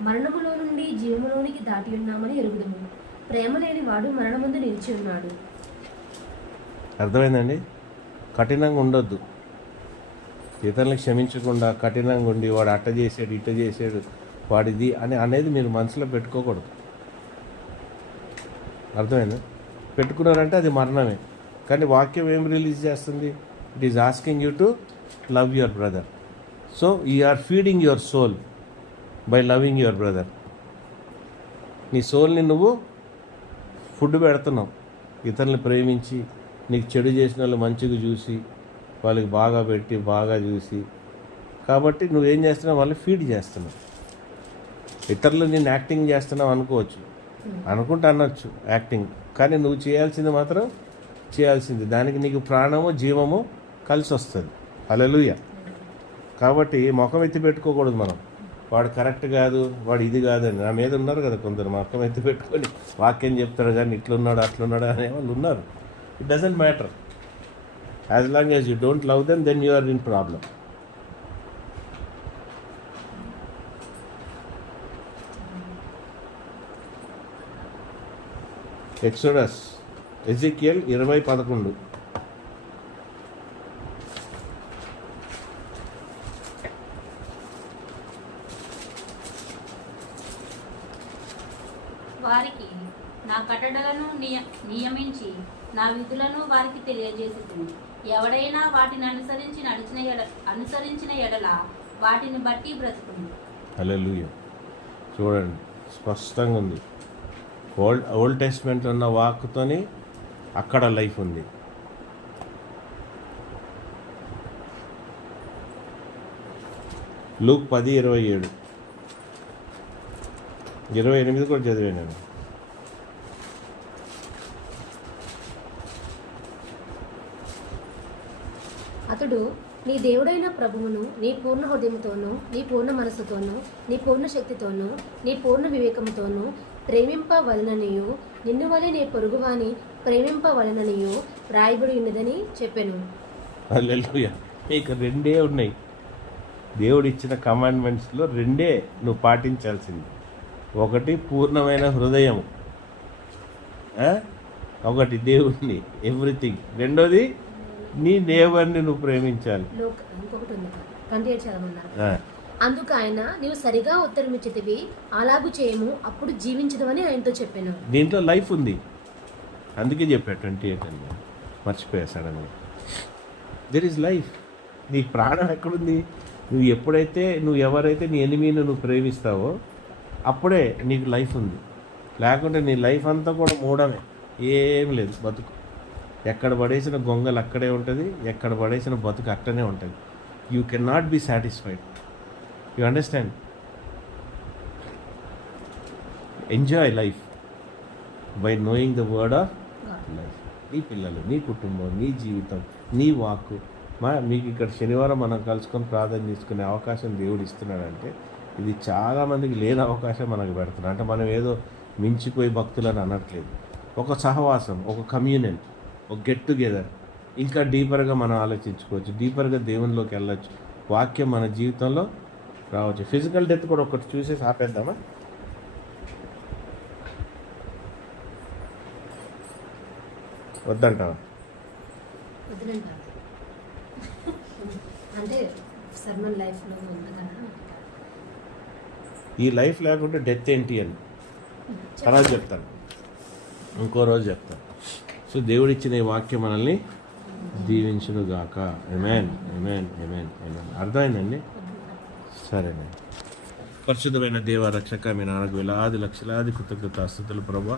మరణములో నుండి జీవములోనికి దాటి ఉన్నామని ఎరుగుదుము. ప్రేమ లేని వాడు మరణమందు నిలిచి ఉన్నాడు. అర్థమైందండి? కఠినంగా ఉండొద్దు. ఇతరులకు క్షమించకుండా కఠినంగా ఉండి వాడు అట్ట చేసాడు ఇట్ట చేసాడు వాడిది అనేది మీరు మనసులో పెట్టుకోకూడదు. అర్థమైంది? పెట్టుకున్నారంటే అది మరణమే. కానీ వాక్యం ఏం రిలీజ్ చేస్తుంది? It is asking you to love your brother. So you are feeding your soul by loving your brother. నీ సోల్ని నువ్వు ఫుడ్ పెడుతున్నావు. ఇతరులను ప్రేమించి, నీకు చెడు చేసిన వాళ్ళు మంచిగా చూసి, వాళ్ళకి బాగా పెట్టి బాగా చూసి, కాబట్టి నువ్వేం చేస్తున్నావు? వాళ్ళు ఫీడ్ చేస్తున్నావు. ఇతరులు నేను యాక్టింగ్ చేస్తున్నావు అనుకోవచ్చు, అనుకుంటే అనొచ్చు యాక్టింగ్, కానీ నువ్వు చేయాల్సింది మాత్రం చేయాల్సింది. దానికి నీకు ప్రాణము జీవము కలిసి వస్తుంది. హల్లెలూయా. కాబట్టి ముఖం ఎత్తి పెట్టుకోకూడదు మనం. వాడు కరెక్ట్ కాదు, వాడు ఇది కాదని. నా మీద ఉన్నారు కదా కొందరు ముఖం ఎత్తి పెట్టుకొని వాక్యం చెప్తాడు కానీ ఇట్లున్నాడు అట్లున్నాడు అనే వాళ్ళు ఉన్నారు. It doesn't matter. As long as you don't love them, then you are in problem. Exodus, Ezekiel 20:11. వారికి నా కట్టడలను నియమించి నా విధులను వారికి తెలియజేసి, ఎవడైనా వాటిని అనుసరించిన ఎడల వాటిని బట్టి బ్రతుకుంది. హల్లెలూయా. చూడండి, స్పష్టంగా ఉంది. ఓల్డ్ టెస్ట్మెంట్ ఉన్న వాక్కుతోని అక్కడ లైఫ్ ఉంది. లూక్ 10:27, 28 కూడా చదివాను నేను. అతడు నీ దేవుడైన ప్రభువును నీ పూర్ణ హృదయముతోనూ, నీ పూర్ణ మనసుతోనూ, నీ పూర్ణ శక్తితోనూ, నీ పూర్ణ వివేకముతోనూ ప్రేమింపవలననియు నిన్ను వలె నీ పొరుగువాని ప్రేమింపవలననియు వ్రాయబడి ఉన్నదని చెప్పెను. హల్లెలూయా. ఇక రెండే ఉన్నాయి, దేవుడు ఇచ్చిన కమాండ్మెంట్స్లో రెండే నువ్వు పాటించాల్సింది. ఒకటి పూర్ణమైన హృదయం, ఒకటి దేవుణ్ణి ఎవ్రీథింగ్. రెండోది నీ నేబర్ని నువ్వు ప్రేమించాలి. ఇంకొకటి ఉంది, 28 చదవమన్నారు. అందుకు ఆయన, నీవు సరిగా ఉత్తరమిచ్చితివి, అలాగు చేయము, అప్పుడు జీవించదవని ఆయనతో చెప్పాను. దీంట్లో లైఫ్ ఉంది, అందుకే చెప్పాడు 28 అని. మర్చిపోయా సడన్గా. There is life. నీ ప్రాణం ఎక్కడుంది? నువ్వు ఎవరైతే నీ ఎనిమీని నువ్వు ప్రేమిస్తావో అప్పుడే నీకు లైఫ్ ఉంది. లేకుంటే నీ లైఫ్ అంతా కూడా మూడమే, ఏం లేదు బతుకు. ఎక్కడ పడేసిన గొంగలు అక్కడే ఉంటుంది, ఎక్కడ పడేసిన బతుకు అక్కడనే ఉంటుంది. You can not be satisfied. You understand? Enjoy life by knowing the word of life. నీ పిల్లలు, నీ కుటుంబం, నీ జీవితం, నీ వాక్కు. మీకు ఇక్కడ శనివారం మనం కలుసుకొని ప్రార్థన చేసుకునే అవకాశం దేవుడు ఇస్తున్నాడంటే ఇది చాలామందికి లేని అవకాశం మనకు పెడుతున్నాడు. అంటే మనం ఏదో మించిపోయి భక్తులని అనట్లేదు. ఒక సహవాసం, ఒక కమ్యూనియన్, ఒక గెట్ టుగెదర్, ఇంకా డీపర్గా మనం ఆలోచించుకోవచ్చు, డీపర్గా దేవునిలోకి వెళ్ళచ్చు, వాక్యం మన జీవితంలో రావచ్చు. ఫిజికల్ డెత్ కూడా ఒకటి చూసేసి ఆపేద్దామా? వద్దంటావా? వద్దునంటారు అంటే సర్మన్ లైఫ్లో ఉంది కదా. ఈ లైఫ్ లేకుంటే డెత్ ఏంటి అని తర్వాత చెప్తాను, ఇంకో రోజు చెప్తాను. సో దేవుడిచ్చిన ఈ వాక్యం మనల్ని దీవించునుగాక. ఆమేన్, ఆమేన్, ఆమేన్, ఆమేన్. అర్థమైందండి? సరేనండి. పరిశుద్ధమైన దేవ రక్షక, మీ నాన్నకు వేలాది లక్షలాది కృతజ్ఞతాస్తుతులు ప్రభువా.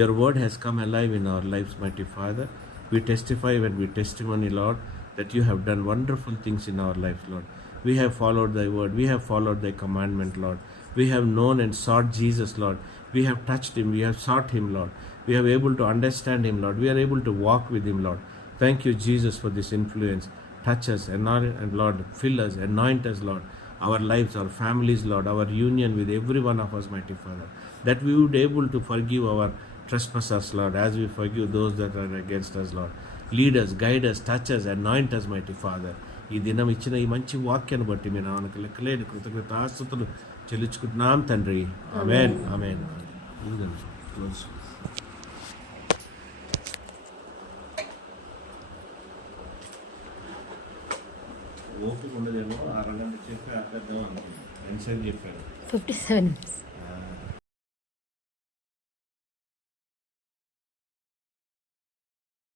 Your word has come alive in our lives, mighty Father. We testify when we testimony, Lord, that you have done wonderful things in our lives, Lord. We have followed thy word. We have followed thy commandment, Lord. We have known and sought Jesus, Lord. We have touched him. We have sought him, Lord. We are able to understand him, Lord. We are able to walk with him, Lord. Thank you, Jesus, for this influence. Touch us and Lord, fill us, anoint us, Lord. Our lives, our families, Lord, our union with every one of us, mighty Father. That we would be able to forgive our trespassers, Lord, as we forgive those that are against us, Lord. Lead us, guide us, touch us, anoint us, mighty Father. ఈ దినం ఇచ్చిన ఈ మంచి వాక్యాన్ని బట్టి మీ నాన్నకు లెక్కలేని కృతజ్ఞతాస్తుతులు చెల్లించుకుంటున్నాం తండ్రి. ఆమేన్, ఆమేన్. ఓపిక ఉండదేమో, 6 గంటలు చెప్పి ఆపేద్దాం అనుకున్నాను. 57 57 minutes.